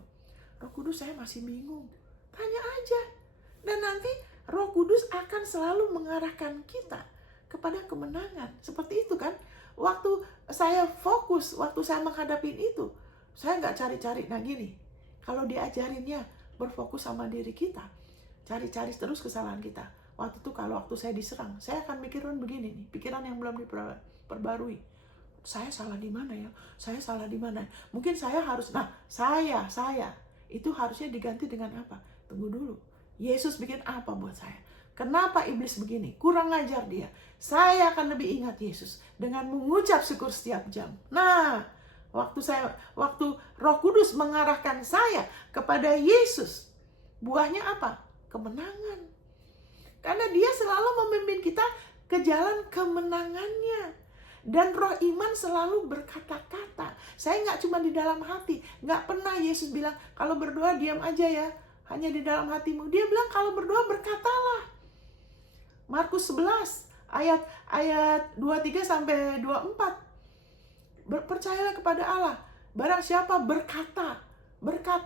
Roh Kudus saya masih bingung. Tanya aja. Dan nanti Roh Kudus akan selalu mengarahkan kita kepada kemenangan. Seperti itu kan? Waktu saya fokus, waktu saya menghadapi itu, saya nggak cari-cari. Nah gini, kalau diajarinnya berfokus sama diri kita, cari-cari terus kesalahan kita. Waktu saya diserang, saya akan mikirin begini nih, pikiran yang belum diperbarui. Saya salah di mana ya? Saya salah di mana? Mungkin saya harus, saya itu harusnya diganti dengan apa? Tunggu dulu. Yesus bikin apa buat saya? Kenapa iblis begini? Kurang ajar dia. Saya akan lebih ingat Yesus dengan mengucap syukur setiap jam. Nah, waktu Roh Kudus mengarahkan saya kepada Yesus, buahnya apa? Kemenangan. Karena dia selalu memimpin kita ke jalan kemenangannya. Dan roh iman selalu berkata-kata. Saya nggak cuma di dalam hati. Nggak pernah Yesus bilang, kalau berdoa diam aja ya, hanya di dalam hatimu. Dia bilang kalau berdoa berkatalah. Markus 11 ayat 23-24. Percayalah kepada Allah. Barang siapa berkata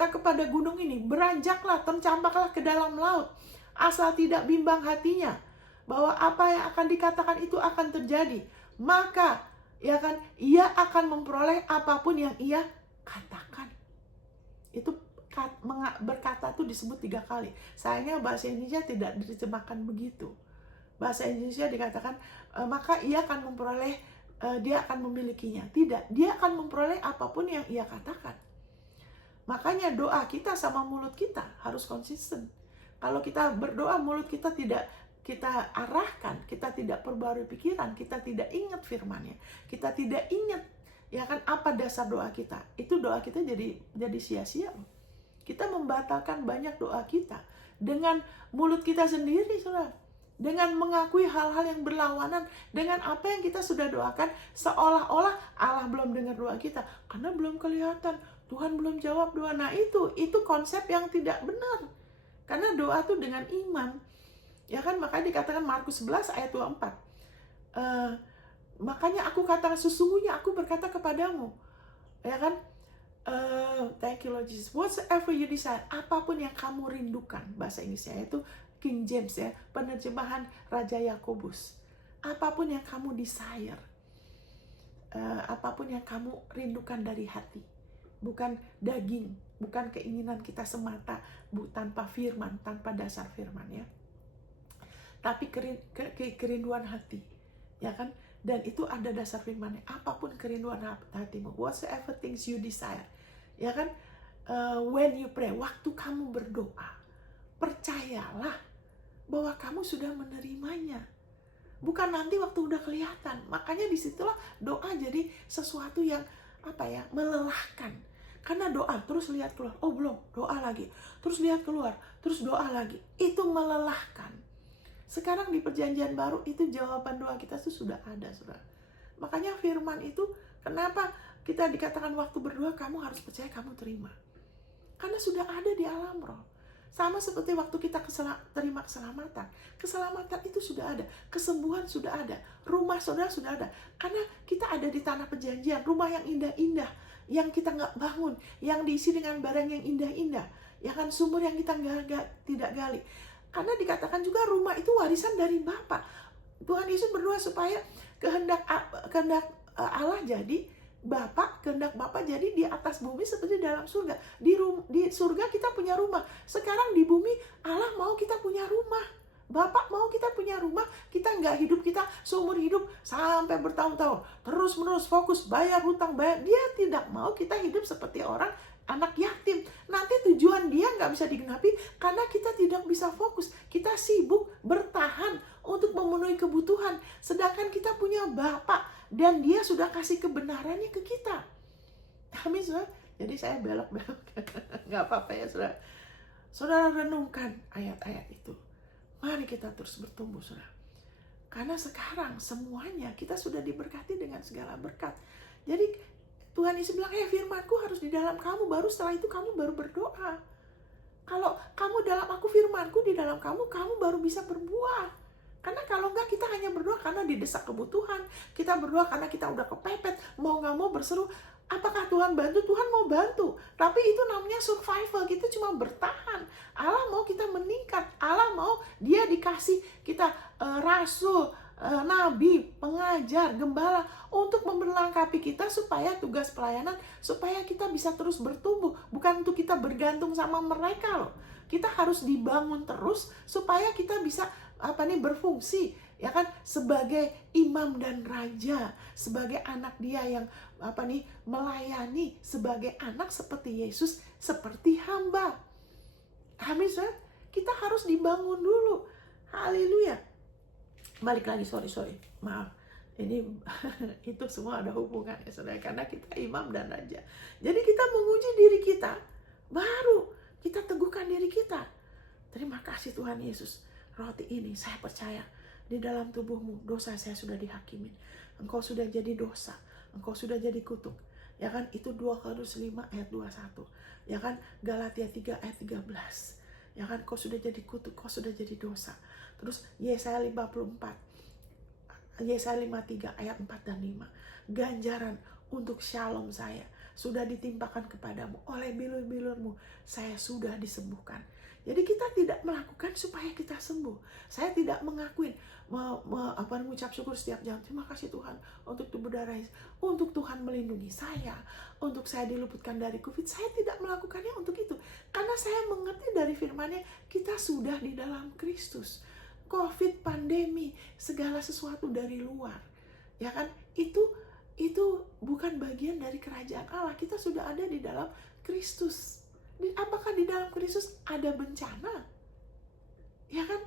kepada gunung ini, beranjaklah, tercampaklah ke dalam laut, asal tidak bimbang hatinya bahwa apa yang akan dikatakan itu akan terjadi, maka ia akan memperoleh apapun yang ia katakan. Itu berkata itu disebut 3 kali. Sayangnya bahasa Indonesia tidak diterjemahkan begitu. Bahasa Indonesia dikatakan maka ia akan memperoleh, dia akan memilikinya. Tidak, dia akan memperoleh apapun yang ia katakan. Makanya doa kita sama mulut kita harus konsisten. Kalau kita berdoa, mulut kita tidak kita arahkan, kita tidak perbarui pikiran, kita tidak ingat firman-Nya, kita tidak ingat apa dasar doa kita, itu doa kita jadi sia-sia. Kita membatalkan banyak doa kita dengan mulut kita sendiri, saudara. Dengan mengakui hal-hal yang berlawanan dengan apa yang kita sudah doakan, seolah-olah Allah belum dengar doa kita karena belum kelihatan, Tuhan belum jawab doa. Nah itu konsep yang tidak benar. Karena doa itu dengan iman. Ya kan, makanya dikatakan Markus 11 ayat 24. Makanya aku katakan, sesungguhnya aku berkata kepadamu. Ya kan? Thank you Lord Jesus. Whatsoever you desire, apapun yang kamu rindukan. Bahasa Inggrisnya itu King James ya, penerjemahan Raja Yakobus. Apapun yang kamu desire. Apapun yang kamu rindukan dari hati. Bukan daging, bukan keinginan kita semata, tanpa firman, tanpa dasar firman ya. Tapi kerinduan hati, ya kan? Dan itu ada dasar firman-Nya. Apapun kerinduan hatimu, whatsoever things you desire, ya kan? When you pray, waktu kamu berdoa, percayalah bahwa kamu sudah menerimanya. Bukan nanti waktu udah kelihatan. Makanya disitulah doa jadi sesuatu yang melelahkan. Karena doa, terus lihat keluar, oh belum, doa lagi. Terus lihat keluar, terus doa lagi. Itu melelahkan. Sekarang di perjanjian baru, itu jawaban doa kita itu sudah ada, saudara. Makanya firman itu, kenapa kita dikatakan waktu berdoa, kamu harus percaya, kamu terima. Karena sudah ada di alam roh. Sama seperti waktu kita terima keselamatan. Keselamatan itu sudah ada, kesembuhan sudah ada, rumah saudara sudah ada. Karena kita ada di tanah perjanjian, rumah yang indah-indah, yang kita nggak bangun, yang diisi dengan barang yang indah-indah, ya kan, sumur yang kita tidak gali. Karena dikatakan juga rumah itu warisan dari Bapa. Tuhan Yesus berdoa supaya kehendak Allah jadi, kehendak Bapa jadi di atas bumi seperti dalam surga. Di surga kita punya rumah. Sekarang di bumi Allah mau kita punya rumah. Bapak mau kita punya rumah. Kita nggak hidup kita seumur hidup sampai bertahun-tahun terus menerus fokus bayar hutang, Dia tidak mau kita hidup seperti orang anak yatim. Nanti tujuan dia nggak bisa digenapi karena kita tidak bisa fokus. Kita sibuk bertahan untuk memenuhi kebutuhan. Sedangkan kita punya Bapak dan Dia sudah kasih kebenarannya ke kita. Amin, saudara. Jadi saya belok-belok. Nggak apa-apa ya, saudara. Saudara renungkan ayat-ayat itu. Mari kita terus bertumbuh, saudara. Karena sekarang semuanya kita sudah diberkati dengan segala berkat. Jadi Tuhan Yesus bilang, firmanku harus di dalam kamu, baru setelah itu kamu baru berdoa. Kalau kamu dalam aku, firmanku di dalam kamu, kamu baru bisa berbuah. Karena kalau enggak, kita hanya berdoa karena didesak kebutuhan. Kita berdoa karena kita udah kepepet, mau nggak mau berseru. Apakah Tuhan bantu? Tuhan mau bantu. Tapi itu namanya survival, kita cuma bertahan. Allah mau kita meningkat. Allah mau Dia dikasih kita rasul, nabi, pengajar, gembala untuk memperlengkapi kita supaya tugas pelayanan, supaya kita bisa terus bertumbuh. Bukan untuk kita bergantung sama mereka loh. Kita harus dibangun terus supaya kita bisa berfungsi, ya kan, sebagai imam dan raja, sebagai anak Dia yang melayani, sebagai anak seperti Yesus, seperti hamba. Amin, saudara. Kita harus dibangun dulu. Haleluya. Balik lagi, sorry, maaf, ini itu semua ada hubungan ya, saudara, karena kita imam dan raja. Jadi kita menguji diri kita, baru kita teguhkan diri kita. Terima kasih Tuhan Yesus, roti ini saya percaya di dalam tubuhmu dosa saya sudah dihakimin. Engkau sudah jadi dosa, engkau sudah jadi kutuk, ya kan. Itu 2 Korintus 5 ayat 21, ya kan. Galatia 3 ayat 13, ya kan. Kau sudah jadi kutuk, kau sudah jadi dosa. Terus Yesaya 53 ayat 4 dan 5. Ganjaran untuk shalom saya sudah ditimpakan kepadamu, oleh bilur-bilurmu saya sudah disembuhkan. Jadi kita tidak melakukan supaya kita sembuh. Saya tidak mengakuin mengucap syukur setiap jam. Terima kasih Tuhan untuk tubuh darah, untuk Tuhan melindungi saya, untuk saya diluputkan dari COVID. Saya tidak melakukannya untuk itu. Karena saya mengerti dari firman-Nya, kita sudah di dalam Kristus. COVID, pandemi, segala sesuatu dari luar, ya kan, itu bukan bagian dari kerajaan Allah. Kita sudah ada di dalam Kristus. Apakah di dalam Kristus ada bencana? Ya kan,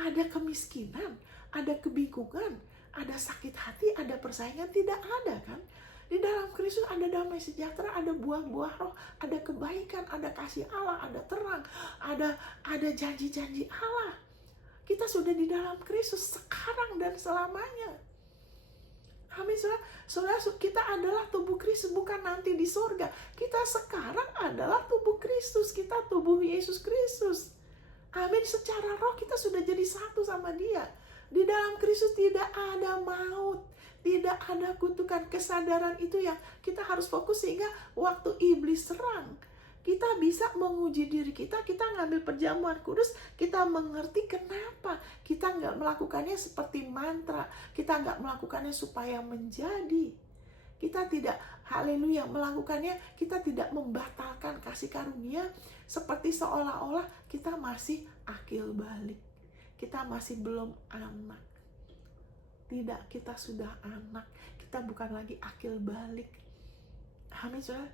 ada kemiskinan, ada kebingungan, ada sakit hati, ada persaingan? Tidak ada kan? Di dalam Kristus ada damai sejahtera, ada buah-buah roh, ada kebaikan, ada kasih Allah, ada terang, ada janji-janji Allah. Kita sudah di dalam Kristus sekarang dan selamanya. Amin, saudara. Saudara, kita adalah tubuh Kristus, bukan nanti di surga. Kita sekarang adalah tubuh Kristus. Kita tubuh Yesus Kristus. Amin. Secara roh kita sudah jadi satu sama Dia. Di dalam Kristus tidak ada maut, tidak ada kutukan. Kesadaran itu yang kita harus fokus, sehingga waktu iblis serang, kita bisa menguji diri kita, kita ngambil perjamuan kudus, kita mengerti kenapa kita nggak melakukannya seperti mantra, kita nggak melakukannya supaya menjadi. Kita tidak, haleluya, melakukannya, kita tidak membatalkan kasih karunia, seperti seolah-olah kita masih akil balik, kita masih belum anak. Tidak, kita sudah anak, kita bukan lagi akil balik. Amin, saudara.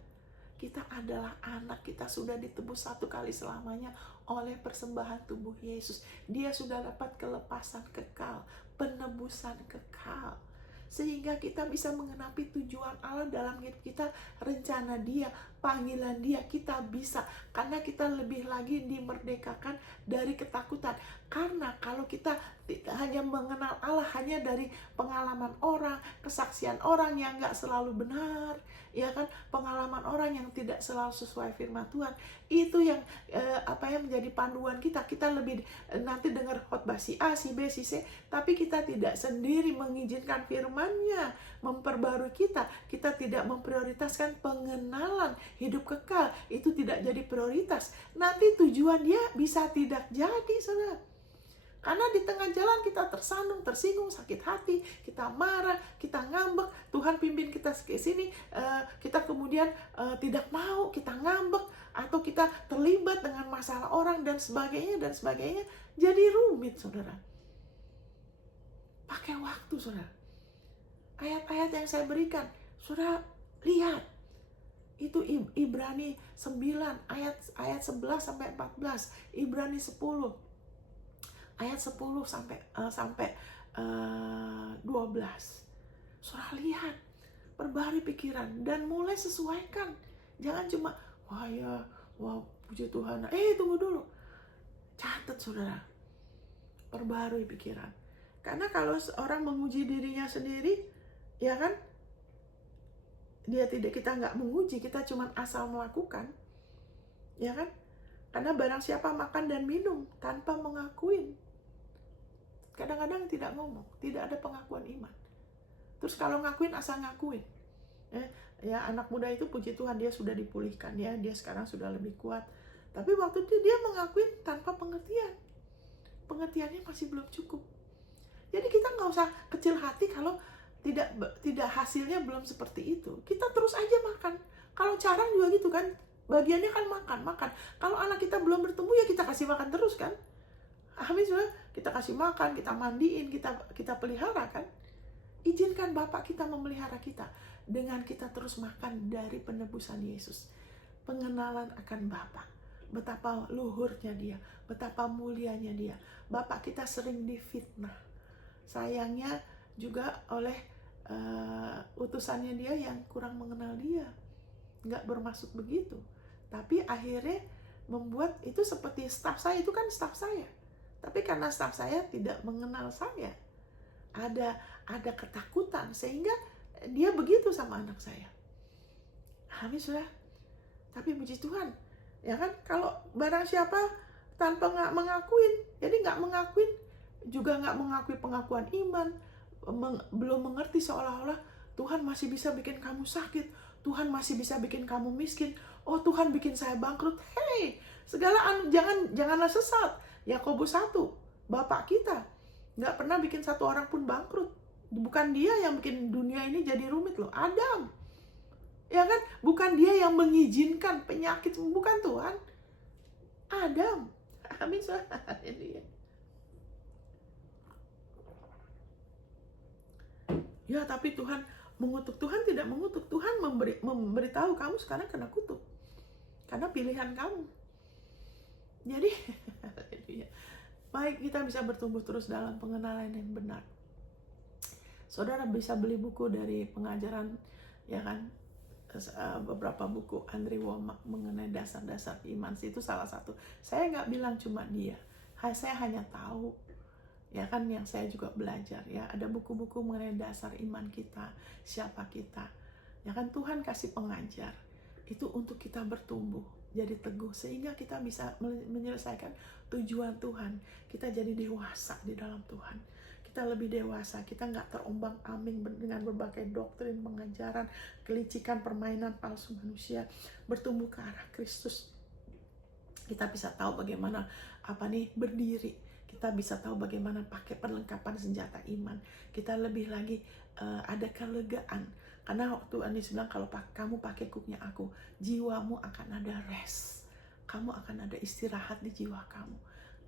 Kita adalah anak, kita sudah ditebus satu kali selamanya oleh persembahan tubuh Yesus. Dia sudah dapat kelepasan kekal, penebusan kekal. Sehingga kita bisa mengenapi tujuan Allah dalam hidup kita, rencana Dia, panggilan Dia, kita bisa. Karena kita lebih lagi dimerdekakan dari ketakutan. Karena kalau kita hanya mengenal Allah hanya dari pengalaman orang, kesaksian orang yang nggak selalu benar, ya kan, pengalaman orang yang tidak selalu sesuai firman Tuhan. Itu yang yang menjadi panduan kita. Kita lebih nanti dengar khotbah si A, si B, si C, tapi kita tidak sendiri mengizinkan firman-Nya memperbarui kita. Kita tidak memprioritaskan pengenalan hidup kekal. Itu tidak jadi prioritas. Nanti tujuan dia bisa tidak jadi, saudara. Karena di tengah jalan kita tersandung, tersinggung, sakit hati, kita marah, kita ngambek, Tuhan pimpin kita ke sini, kita kemudian tidak mau, kita ngambek, atau kita terlibat dengan masalah orang dan sebagainya, jadi rumit, saudara. Pakai waktu, saudara. Ayat-ayat yang saya berikan, saudara lihat, itu Ibrani 9 ayat 11 sampai 14, Ibrani 10 ayat 10 sampai 12. Saudara lihat, perbaharui pikiran dan mulai sesuaikan. Jangan cuma wah puji Tuhan. Tunggu dulu. Catat, saudara. Perbaharui pikiran. Karena kalau orang menguji dirinya sendiri, ya kan? Kita nggak menguji, kita cuma asal melakukan. Ya kan? Karena barang siapa makan dan minum tanpa mengakuin. Kadang-kadang tidak ngomong, tidak ada pengakuan iman. Terus kalau ngakuin, asal ngakuin. Ya, anak muda itu puji Tuhan dia sudah dipulihkan, ya, dia sekarang sudah lebih kuat. Tapi waktu itu dia mengakuin tanpa pengertian. Pengertiannya masih belum cukup. Jadi kita nggak usah kecil hati kalau tidak hasilnya belum seperti itu. Kita terus aja makan. Kalau carang juga gitu kan, bagiannya kan makan. Kalau anak kita belum bertumbuh, ya kita kasih makan terus kan. Amin, sudah, kita kasih makan, kita mandiin, kita pelihara kan. Izinkan Bapak kita memelihara kita dengan kita terus makan dari penebusan Yesus. Pengenalan akan Bapak, betapa luhurnya dia, betapa mulianya dia. Bapak kita sering difitnah. Sayangnya juga oleh utusannya dia yang kurang mengenal dia. Nggak bermaksud begitu. Tapi akhirnya membuat itu seperti staf saya, itu kan staf saya. Tapi karena staf saya tidak mengenal saya, ada ketakutan sehingga dia begitu sama anak saya. Amin, sudah. Tapi puji Tuhan, ya kan, kalau barang siapa tanpa nggak mengakuin, jadi nggak mengakuin, juga nggak mengakui pengakuan iman, belum mengerti seolah-olah Tuhan masih bisa bikin kamu sakit, Tuhan masih bisa bikin kamu miskin, oh Tuhan bikin saya bangkrut. Janganlah sesat. Yakobus 1, Bapak kita nggak pernah bikin satu orang pun bangkrut. Bukan dia yang bikin dunia ini jadi rumit loh, Adam. Ya kan, bukan dia yang mengizinkan penyakit, bukan Tuhan, Adam. Amin, ya, tapi Tuhan mengutuk. Tuhan tidak mengutuk. Tuhan memberitahu kamu sekarang kena kutuk karena pilihan kamu. Jadi baik, kita bisa bertumbuh terus dalam pengenalan yang benar. Saudara bisa beli buku dari pengajaran, ya kan, beberapa buku Andrew Wommack mengenai dasar-dasar iman. Itu salah satu. Saya nggak bilang cuma dia, saya hanya tahu, ya kan, yang saya juga belajar, ya, ada buku-buku mengenai dasar iman kita, siapa kita, ya kan. Tuhan kasih pengajar itu untuk kita bertumbuh jadi teguh sehingga kita bisa menyelesaikan tujuan Tuhan. Kita jadi dewasa di dalam Tuhan. Kita lebih dewasa, kita nggak terombang-ambing dengan berbagai doktrin, pengajaran, kelicikan, permainan palsu manusia. Bertumbuh ke arah Kristus. Kita bisa tahu bagaimana berdiri. Kita bisa tahu bagaimana pakai perlengkapan senjata iman. Kita lebih lagi ada kelegaan. Karena waktu Anies bilang, kalau kamu pakai kuknya aku, jiwamu akan ada rest. Kamu akan ada istirahat di jiwa kamu.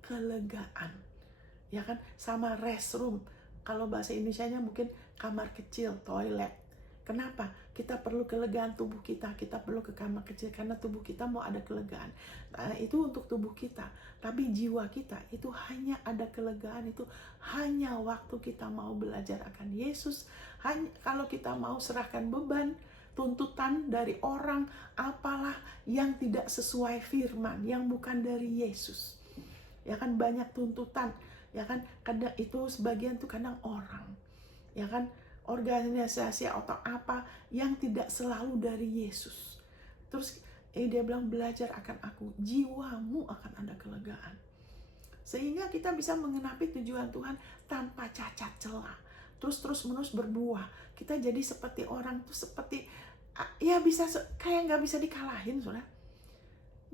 Kelegaan. Ya kan? Sama restroom. Kalau bahasa Indonesianya mungkin kamar kecil, toilet. Kenapa? Kita perlu kelegaan tubuh kita. Kita perlu ke kamar kecil karena tubuh kita mau ada kelegaan. Nah, itu untuk tubuh kita. Tapi jiwa kita itu hanya ada kelegaan, itu hanya waktu kita mau belajar akan Yesus. Hanya kalau kita mau serahkan beban, tuntutan dari orang, apalah yang tidak sesuai firman, yang bukan dari Yesus. Ya kan, banyak tuntutan. ya kan? Kadang itu sebagian tuh kadang orang, ya kan? Organisasi atau apa yang tidak selalu dari Yesus. Terus dia bilang, belajar akan aku, jiwamu akan ada kelegaan. Sehingga kita bisa mengenapi tujuan Tuhan tanpa cacat celah. Terus menerus berbuah. Kita jadi seperti orang tuh seperti ya bisa kayak nggak bisa dikalahin, saudara.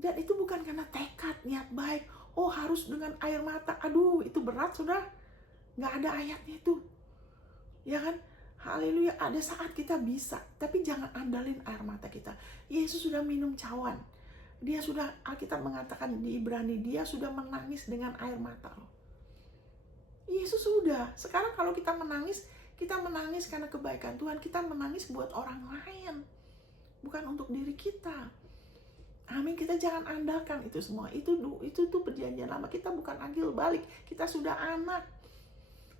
Dan itu bukan karena tekad, niat baik. Oh harus dengan air mata. Aduh itu berat, saudara. Nggak ada ayatnya itu. Ya kan? Haleluya, ada saat kita bisa, tapi jangan andalin air mata kita. Yesus sudah minum cawan. Dia sudah, Alkitab mengatakan di Ibrani, dia sudah menangis dengan air mata loh. Yesus sudah. Sekarang kalau kita menangis karena kebaikan Tuhan, kita menangis buat orang lain, bukan untuk diri kita. Amin, kita jangan andalkan itu semua. Itu tuh perjanjian lama. Kita bukan akil balik, kita sudah anak.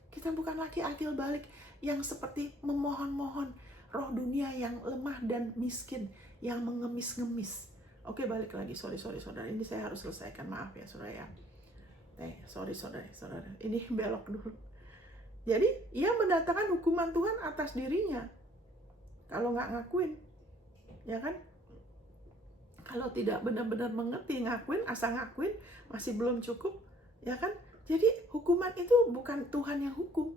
Kita bukan lagi akil balik yang seperti memohon-mohon roh dunia yang lemah dan miskin, yang mengemis-ngemis. Oke, balik lagi. Sorry saudara. Ini saya harus selesaikan. Maaf ya saudara ya. Sorry saudara. Ini belok dulu. Jadi, ia mendatangkan hukuman Tuhan atas dirinya. Kalau nggak ngakuin. Ya kan? Kalau tidak benar-benar mengerti, asal ngakuin, masih belum cukup. Ya kan? Jadi, hukuman itu bukan Tuhan yang hukum.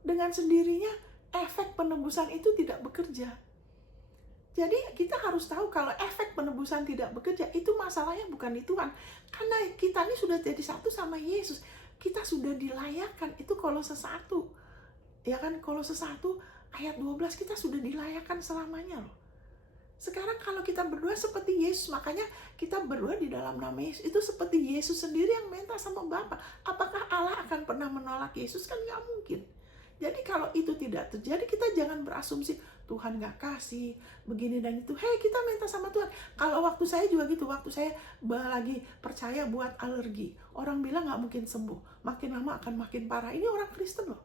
Dengan sendirinya, efek penebusan itu tidak bekerja. Jadi kita harus tahu kalau efek penebusan tidak bekerja, itu masalahnya bukan di Tuhan. Karena kita ini sudah jadi satu sama Yesus. Kita sudah dilayakkan, itu Kolose 1. Ya kan, Kolose 1 ayat 12, kita sudah dilayakkan selamanya loh. Sekarang kalau kita berdoa seperti Yesus, makanya kita berdoa di dalam nama Yesus. Itu seperti Yesus sendiri yang minta sama Bapa. Apakah Allah akan pernah menolak Yesus? Kan nggak mungkin. Jadi kalau itu tidak terjadi, kita jangan berasumsi Tuhan nggak kasih, begini dan itu. Hei, kita minta sama Tuhan. Kalau waktu saya juga gitu, waktu saya lagi percaya buat alergi. Orang bilang nggak mungkin sembuh. Makin lama akan makin parah. Ini orang Kristen loh.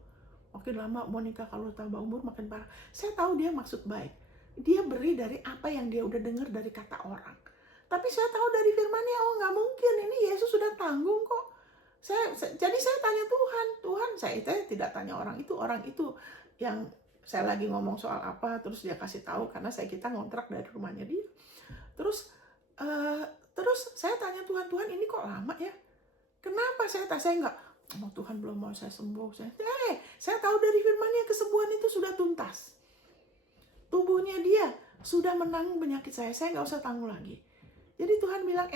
Makin lama Monica kalau tambah umur makin parah. Saya tahu dia maksud baik. Dia beri dari apa yang dia udah dengar dari kata orang. Tapi saya tahu dari firman-Nya, oh nggak mungkin. Ini Yesus sudah tanggung kok. Jadi saya tanya Tuhan, saya tidak tanya orang itu yang saya lagi ngomong soal apa, terus dia kasih tahu karena kita ngontrak dari rumahnya dia. Terus saya tanya Tuhan ini kok lama ya? Kenapa saya nggak, oh Tuhan belum mau saya sembuh. Saya tahu dari firman-Nya kesembuhan itu sudah tuntas. Tubuhnya dia sudah menanggung penyakit saya nggak usah tanggung lagi. Jadi Tuhan bilang,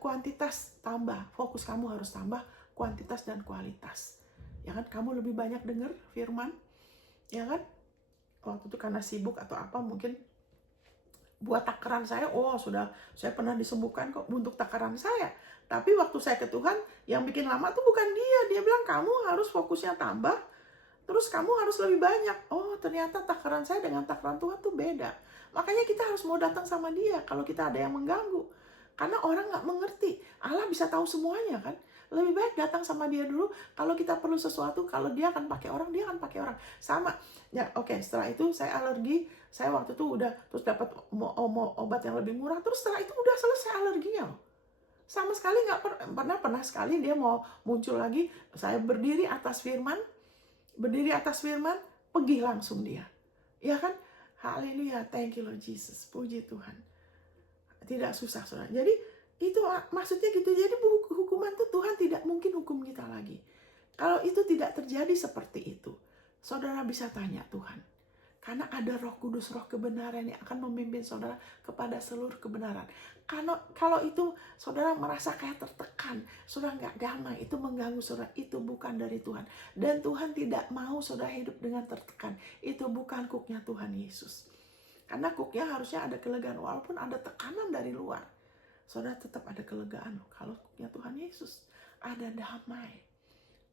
kuantitas tambah, fokus kamu harus tambah kuantitas dan kualitas. Ya kan, kamu lebih banyak dengar firman, ya kan? Waktu itu karena sibuk atau apa, mungkin buat takaran saya, saya pernah disembuhkan kok untuk takaran saya. Tapi waktu saya ke Tuhan, yang bikin lama tuh bukan dia. Dia bilang, kamu harus fokusnya tambah, terus kamu harus lebih banyak. Oh, ternyata takaran saya dengan takaran Tuhan tuh beda. Makanya kita harus mau datang sama dia kalau kita ada yang mengganggu. Karena orang nggak mengerti. Allah bisa tahu semuanya kan. Lebih baik datang sama dia dulu. Kalau kita perlu sesuatu, kalau dia akan pakai orang, dia akan pakai orang. Sama. Ya, oke, setelah itu saya alergi. Saya waktu itu udah terus dapat obat yang lebih murah. Terus setelah itu udah selesai alerginya loh. Sama sekali nggak pernah sekali dia mau muncul lagi. Saya berdiri atas firman, pergi langsung dia. Ya kan? Haleluya, thank you Lord Jesus. Puji Tuhan. Tidak susah, saudara. Jadi itu maksudnya gitu. Jadi hukuman itu Tuhan tidak mungkin hukum kita lagi. Kalau itu tidak terjadi seperti itu, saudara bisa tanya Tuhan. Karena ada Roh Kudus, Roh kebenaran yang akan memimpin saudara kepada seluruh kebenaran. Kalau itu saudara merasa kayak tertekan, saudara nggak damai, itu mengganggu saudara, itu bukan dari Tuhan. Dan Tuhan tidak mau saudara hidup dengan tertekan. Itu bukan cooknya Tuhan Yesus. Karena cooknya harusnya ada kelegaan, walaupun ada tekanan dari luar. Saudara tetap ada kelegaan. Kalau cooknya Tuhan Yesus, ada damai.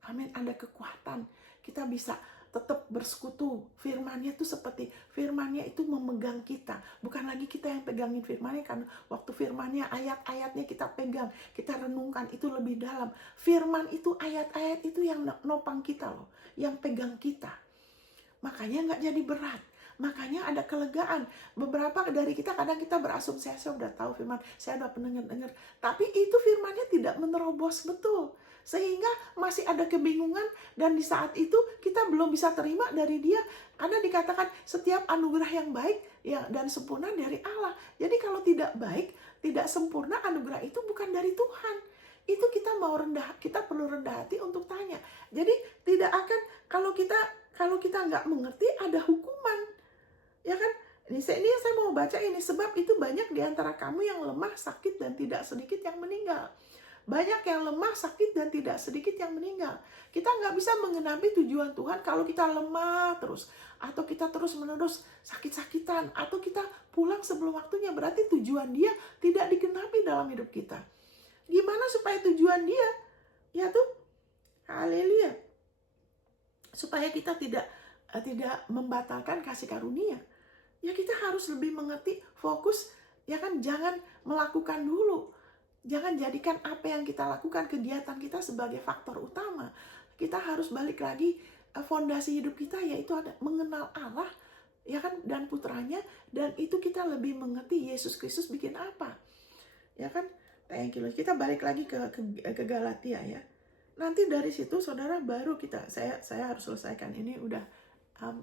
Amin, ada kekuatan. Kita bisa tetap bersekutu. Firman-Nya itu seperti, firman-Nya itu memegang kita. Bukan lagi kita yang pegangin firman-Nya, kan waktu firman-Nya, ayat-ayatnya kita pegang, kita renungkan, itu lebih dalam. Firman itu, ayat-ayat itu yang nopang kita loh, yang pegang kita. Makanya nggak jadi berat. Makanya ada kelegaan. Beberapa dari kita kadang kita berasumsi, saya udah tahu firman, saya udah dengar, tapi itu firmannya tidak menerobos betul. Sehingga masih ada kebingungan, dan di saat itu kita belum bisa terima dari dia, karena dikatakan setiap anugerah yang baik ya dan sempurna dari Allah. Jadi kalau tidak baik, tidak sempurna, anugerah itu bukan dari Tuhan. Itu kita perlu rendah hati untuk tanya. Jadi tidak akan, kalau kita nggak mengerti, ada hukuman, ya kan? Ini saya mau baca ini, sebab itu banyak di antara kamu yang lemah, sakit, dan tidak sedikit yang meninggal. Banyak yang lemah, sakit, dan tidak sedikit yang meninggal. Kita nggak bisa mengenapi tujuan Tuhan kalau kita lemah terus, atau kita terus-menerus sakit-sakitan, atau kita pulang sebelum waktunya. Berarti tujuan dia tidak digenapi dalam hidup kita. Gimana supaya tujuan dia, ya tuh, haleluya, supaya kita tidak membatalkan kasih karunia. Ya kita harus lebih mengerti, fokus, ya kan, jangan melakukan dulu. Jangan jadikan apa yang kita lakukan, kegiatan kita sebagai faktor utama. Kita harus balik lagi, fondasi hidup kita yaitu ada mengenal Allah, ya kan, dan putranya, dan itu kita lebih mengerti Yesus Kristus bikin apa. Ya kan? Thank you. Kita balik lagi ke Galatia ya. Nanti dari situ saudara baru saya harus selesaikan ini, udah 1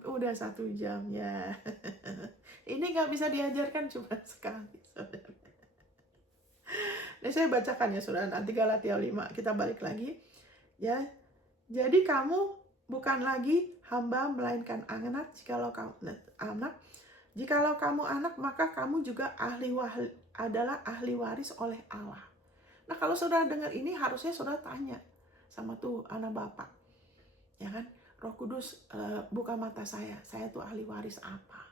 jam ya. Ini nggak bisa diajarkan cuma sekali, saudara. Nah, saya bacakan ya saudara, nanti Galatia 5, kita balik lagi ya. Jadi kamu bukan lagi hamba melainkan anak. Jikalau kamu anak, maka kamu juga adalah ahli waris oleh Allah. Nah, kalau saudara dengar ini, harusnya saudara tanya sama tuh anak Bapak, ya kan, Roh Kudus, buka mata saya tuh ahli waris apa?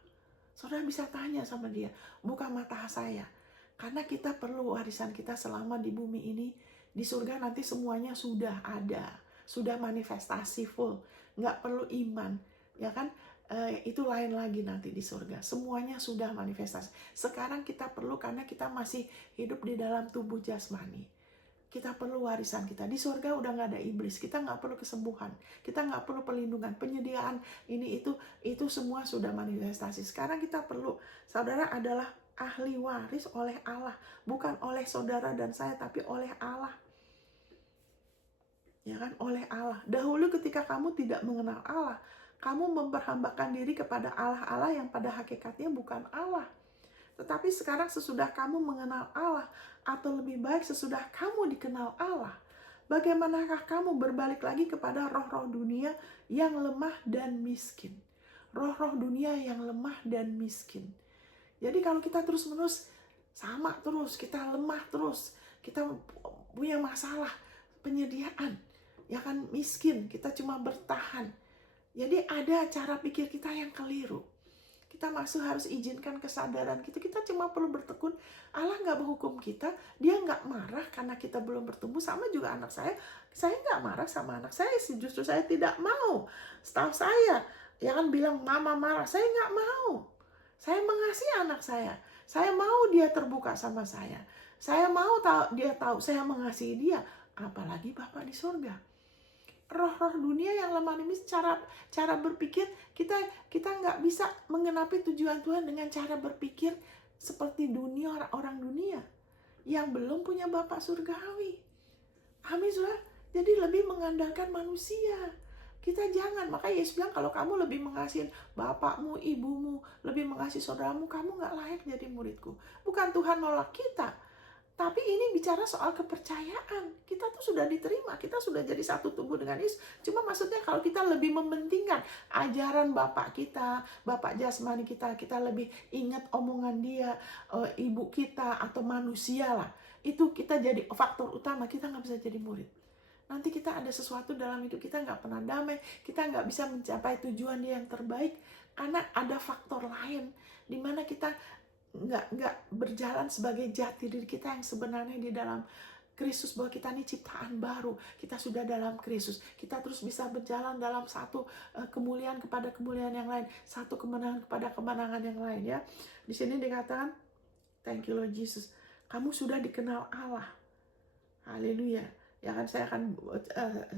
Saudara bisa tanya sama dia, buka mata saya. Karena kita perlu warisan kita selama di bumi ini. Di surga nanti semuanya sudah ada, sudah manifestasi full, nggak perlu iman, ya kan? Itu lain lagi nanti di surga, semuanya sudah manifestasi. Sekarang kita perlu, karena kita masih hidup di dalam tubuh jasmani. Kita perlu warisan kita. Di surga udah nggak ada iblis, kita nggak perlu kesembuhan, kita nggak perlu perlindungan, penyediaan ini itu semua sudah manifestasi. Sekarang kita perlu, saudara adalah ahli waris oleh Allah, bukan oleh saudara dan saya, tapi oleh Allah. Ya kan, oleh Allah. Dahulu ketika kamu tidak mengenal Allah, kamu memperhambakan diri kepada Allah yang pada hakikatnya bukan Allah. Tetapi sekarang sesudah kamu mengenal Allah, atau lebih baik sesudah kamu dikenal Allah, bagaimanakah kamu berbalik lagi kepada roh-roh dunia yang lemah dan miskin? Roh-roh dunia yang lemah dan miskin. Jadi kalau kita terus-menerus sama terus, kita lemah terus, kita punya masalah penyediaan, ya kan, miskin, kita cuma bertahan. Jadi ada cara pikir kita yang keliru. Kita harus izinkan kesadaran kita cuma perlu bertekun. Allah nggak menghukum kita, dia nggak marah karena kita belum bertumbuh. Sama juga anak saya nggak marah sama anak saya, justru saya tidak mau. Staff saya, ya kan, bilang mama marah, saya nggak mau. Saya mengasihi anak saya mau dia terbuka sama saya mau dia tahu saya mengasihi dia, apalagi Bapak di surga. Roh-roh dunia yang lemah ini, cara berpikir kita nggak bisa mengenapi tujuan Tuhan dengan cara berpikir seperti orang dunia yang belum punya Bapak surgawi. Amin, saudara. Jadi lebih mengandalkan manusia. Kita jangan, makanya Yesus bilang kalau kamu lebih mengasihi bapakmu, ibumu, lebih mengasihi saudaramu, kamu nggak layak jadi muridku. Bukan Tuhan nolak kita, tapi ini bicara soal kepercayaan. Kita tuh sudah diterima, kita sudah jadi satu tubuh dengan Yesus. Cuma maksudnya kalau kita lebih mementingkan ajaran Bapak kita, Bapak jasmani kita lebih ingat omongan dia, ibu kita, atau manusia lah, itu kita jadi faktor utama, kita nggak bisa jadi murid. Nanti kita ada sesuatu dalam hidup kita nggak pernah damai, kita nggak bisa mencapai tujuan dia yang terbaik, karena ada faktor lain di mana kita nggak berjalan sebagai jati diri kita yang sebenarnya di dalam Kristus, bahwa kita ini ciptaan baru, kita sudah dalam Kristus, kita terus bisa berjalan dalam satu kemuliaan kepada kemuliaan yang lain, satu kemenangan kepada kemenangan yang lain ya. Di sini dikatakan, thank you Lord Jesus, kamu sudah dikenal Allah, haleluya. Ya kan, saya akan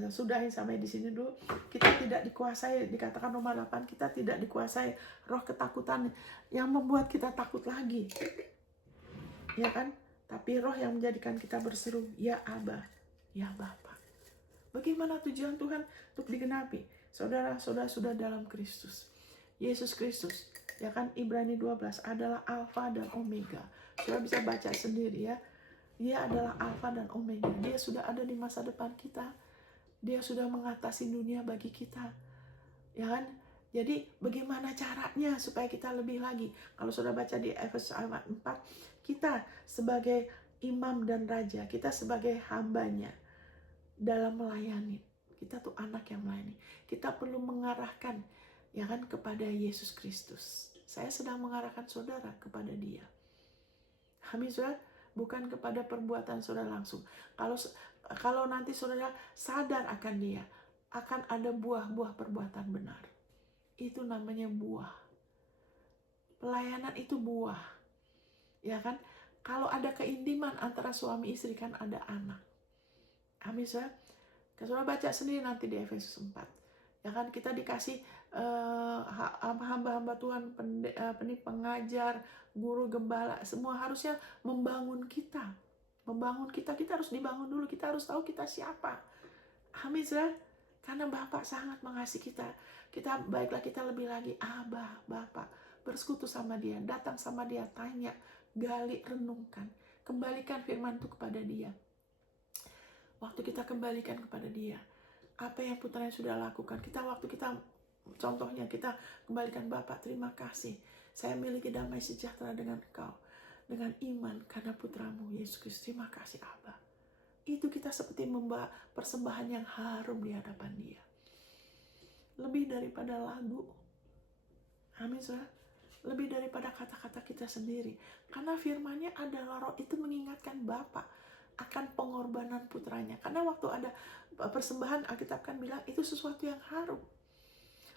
sudahin sampai di sini dulu. Kita tidak dikuasai, dikatakan Roma 8, kita tidak dikuasai roh ketakutan yang membuat kita takut lagi. Ya kan? Tapi roh yang menjadikan kita berseru, ya Aba, ya Bapa. Bagaimana tujuan Tuhan untuk digenapi? Saudara-saudara sudah dalam Kristus. Yesus Kristus, ya kan, Ibrani 12 adalah Alfa dan Omega. Saudara bisa baca sendiri ya. Dia adalah Alfa dan Omega. Dia sudah ada di masa depan kita. Dia sudah mengatasi dunia bagi kita. Ya kan? Jadi bagaimana caranya supaya kita lebih lagi? Kalau sudah baca di Efesus 4, kita sebagai imam dan raja, kita sebagai hambanya dalam melayani. Kita tuh anak yang melayani. Kita perlu mengarahkan, ya kan, kepada Yesus Kristus. Saya sedang mengarahkan saudara kepada Dia. Amin, saudara. Bukan kepada perbuatan saudara langsung. Kalau nanti saudara sadar akan Dia, akan ada buah-buah perbuatan benar. Itu namanya buah. Pelayanan itu buah. Ya kan? Kalau ada keintiman antara suami istri, kan ada anak. Amin, saudara. Saudara baca sendiri nanti di Efesus 4. Ya kan, kita dikasih hamba-hamba Tuhan, pengajar, guru, gembala, semua harusnya membangun kita. Membangun kita harus dibangun dulu. Kita harus tahu kita siapa. Amin, saudara. Karena Bapak sangat mengasihi kita. Baiklah kita lebih lagi, Abah, Bapak. Bersekutu sama Dia, datang sama Dia, tanya, gali, renungkan. Kembalikan firman itu kepada Dia. Waktu kita kembalikan kepada Dia, apa yang putranya sudah lakukan, contohnya kita kembalikan, Bapak, terima kasih, saya miliki damai sejahtera dengan Engkau, dengan iman karena putramu Yesus Kristus. Terima kasih, Abah. Itu kita seperti persembahan yang harum di hadapan Dia, lebih daripada lagu. Amin, saudara. Lebih daripada kata-kata kita sendiri, karena firman-Nya adalah roh. Itu mengingatkan Bapak akan pengorbanan putranya. Karena waktu ada persembahan, Alkitab kan bilang itu sesuatu yang harum.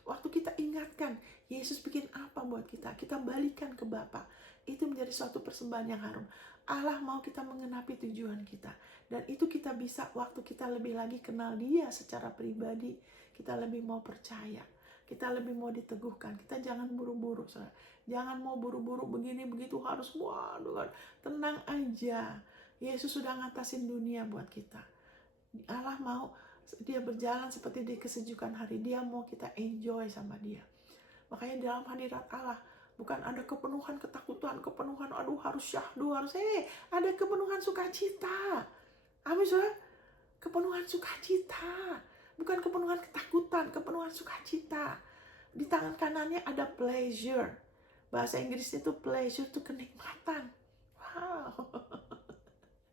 Waktu kita ingatkan Yesus bikin apa buat kita, kita balikan ke Bapa. Itu menjadi suatu persembahan yang harum. Allah mau kita mengenapi tujuan kita. Dan itu kita bisa waktu kita lebih lagi kenal Dia secara pribadi. Kita lebih mau percaya. Kita lebih mau diteguhkan. Kita jangan buru-buru, saudara. Jangan mau buru-buru begini begitu harus. Waduh, tenang aja. Yesus sudah ngatasin dunia buat kita. Allah mau Dia berjalan seperti di kesejukan hari. Dia mau kita enjoy sama Dia. Makanya dalam hadirat Allah bukan ada kepenuhan ketakutan, kepenuhan harus syahdu, ada kepenuhan sukacita. Amin, saudara. Kepenuhan sukacita. Bukan kepenuhan ketakutan, kepenuhan sukacita. Di tangan kanannya ada pleasure. Bahasa Inggrisnya itu pleasure, itu kenikmatan. Wow.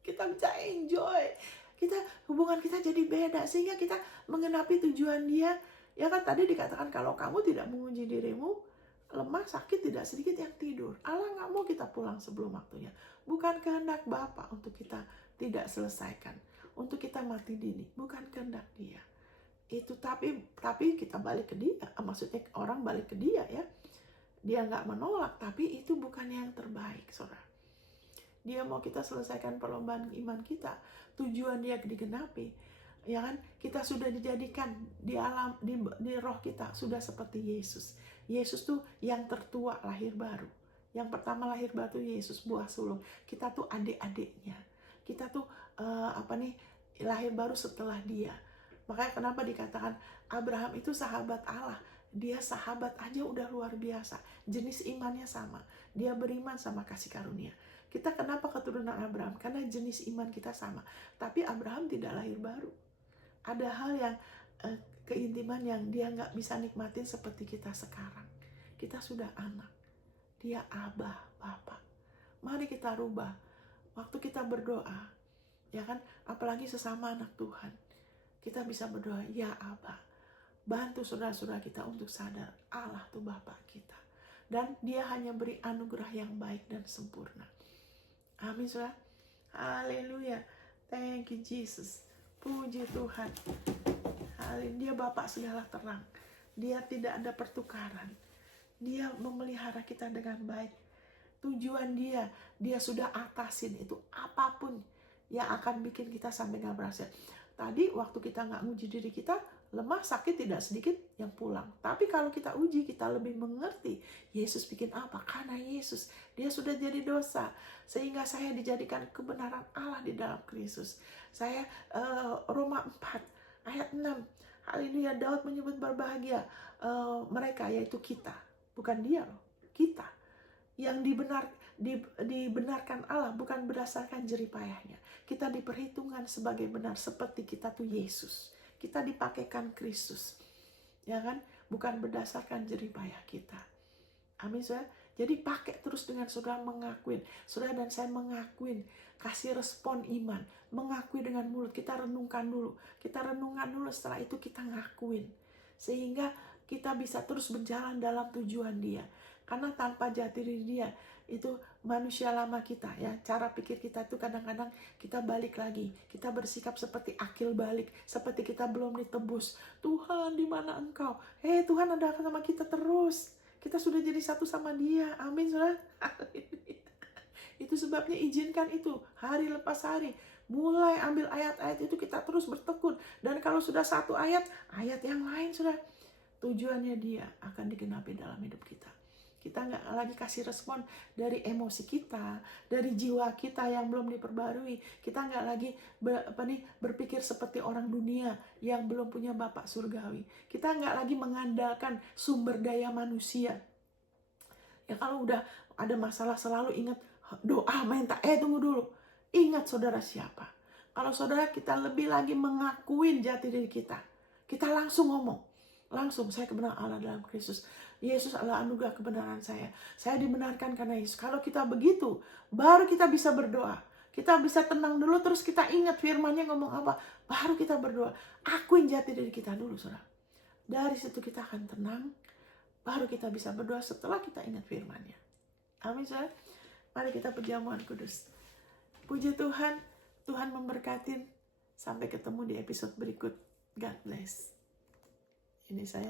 Kita bisa enjoy. Hubungan kita jadi beda. Sehingga kita mengenapi tujuan Dia. Ya kan tadi dikatakan kalau kamu tidak menguji dirimu, lemah, sakit, tidak sedikit yang tidur. Allah gak mau kita pulang sebelum waktunya. Bukan kehendak Bapa untuk kita tidak selesaikan. Untuk kita mati dini. Bukan kehendak Dia. Itu tapi kita balik ke Dia. Maksudnya orang balik ke Dia ya. Dia gak menolak. Tapi itu bukan yang terbaik, saudara. Dia mau kita selesaikan perlombaan iman kita. Tujuan Dia digenapi. Ya kan? Kita sudah dijadikan di alam, di roh kita sudah seperti Yesus. Yesus tuh yang tertua lahir baru. Yang pertama lahir baru Yesus, buah sulung. Kita tuh adik-adiknya. Kita tuh lahir baru setelah Dia. Makanya kenapa dikatakan Abraham itu sahabat Allah. Dia sahabat aja udah luar biasa. Jenis imannya sama. Dia beriman sama kasih karunia. Kita kenapa keturunan Abraham? Karena jenis iman kita sama. Tapi Abraham tidak lahir baru. Ada hal yang keintiman yang dia gak bisa nikmatin seperti kita sekarang. Kita sudah anak. Dia Abah, Bapak. Mari kita rubah. Waktu kita berdoa, ya kan? Apalagi sesama anak Tuhan. Kita bisa berdoa, ya Abah. Bantu saudara-saudara kita untuk sadar Allah tuh Bapak kita. Dan Dia hanya beri anugerah yang baik dan sempurna. Amin, saudara. Haleluya. Thank you, Jesus. Puji Tuhan. Dia Bapak segala terang. Dia tidak ada pertukaran. Dia memelihara kita dengan baik. Tujuan Dia sudah atasin itu apapun yang akan bikin kita sampai gak berhasil. tadi waktu kita nggak nguji diri kita, lemah, sakit tidak sedikit yang pulang. Tapi kalau kita uji, kita lebih mengerti Yesus bikin apa. Karena Yesus, dia sudah jadi dosa, sehingga saya dijadikan kebenaran Allah di dalam Kristus. Saya Roma 4 ayat 6, haleluya, Daud menyebut berbahagia mereka, yaitu kita, bukan dia loh, kita yang dibenarkan Allah bukan berdasarkan jeripayahnya. Kita diperhitungkan sebagai benar seperti kita tuh Yesus. Kita dipakaikan Kristus, ya kan? Bukan berdasarkan jeripayah kita. Amin, saudara. Jadi pakai terus dengan saudara mengakuin. Saudara dan saya mengakuin, kasih respon iman, mengakui dengan mulut. Kita renungkan dulu. Kita renungkan dulu, setelah itu kita ngakuin. Sehingga kita bisa terus berjalan dalam tujuan dia. Karena tanpa jati diri dia, itu manusia lama kita, ya, cara pikir kita itu kadang-kadang kita balik lagi, kita bersikap seperti akil balik, seperti kita belum ditebus. Tuhan, di mana engkau? Tuhan ada sama kita terus. Kita sudah jadi satu sama dia. Amin, saudara. Itu sebabnya izinkan itu hari lepas hari. Mulai ambil ayat-ayat itu, kita terus bertekun. Dan kalau sudah satu ayat yang lain sudah, tujuannya dia akan digenapi dalam hidup kita. Kita nggak lagi kasih respon dari emosi kita, dari jiwa kita yang belum diperbarui. Kita nggak lagi berpikir seperti orang dunia yang belum punya Bapak surgawi. Kita nggak lagi mengandalkan sumber daya manusia. Ya, kalau udah ada masalah selalu ingat doa, minta. Tunggu dulu. Ingat saudara siapa. Kalau saudara kita lebih lagi mengakuin jati diri kita, kita langsung ngomong. Langsung, saya kebenaran Allah dalam Kristus. Yesus adalah anugerah kebenaran saya. Saya dibenarkan karena Yesus. Kalau kita begitu, baru kita bisa berdoa. Kita bisa tenang dulu, terus kita ingat firman-Nya ngomong apa. Baru kita berdoa. Akuin jati diri kita dulu, saudara. Dari situ kita akan tenang. Baru kita bisa berdoa setelah kita ingat firman-Nya. Amin, saudara. Mari kita perjamuan kudus. Puji Tuhan. Tuhan memberkatin. Sampai ketemu di episode berikut. God bless. Ini saya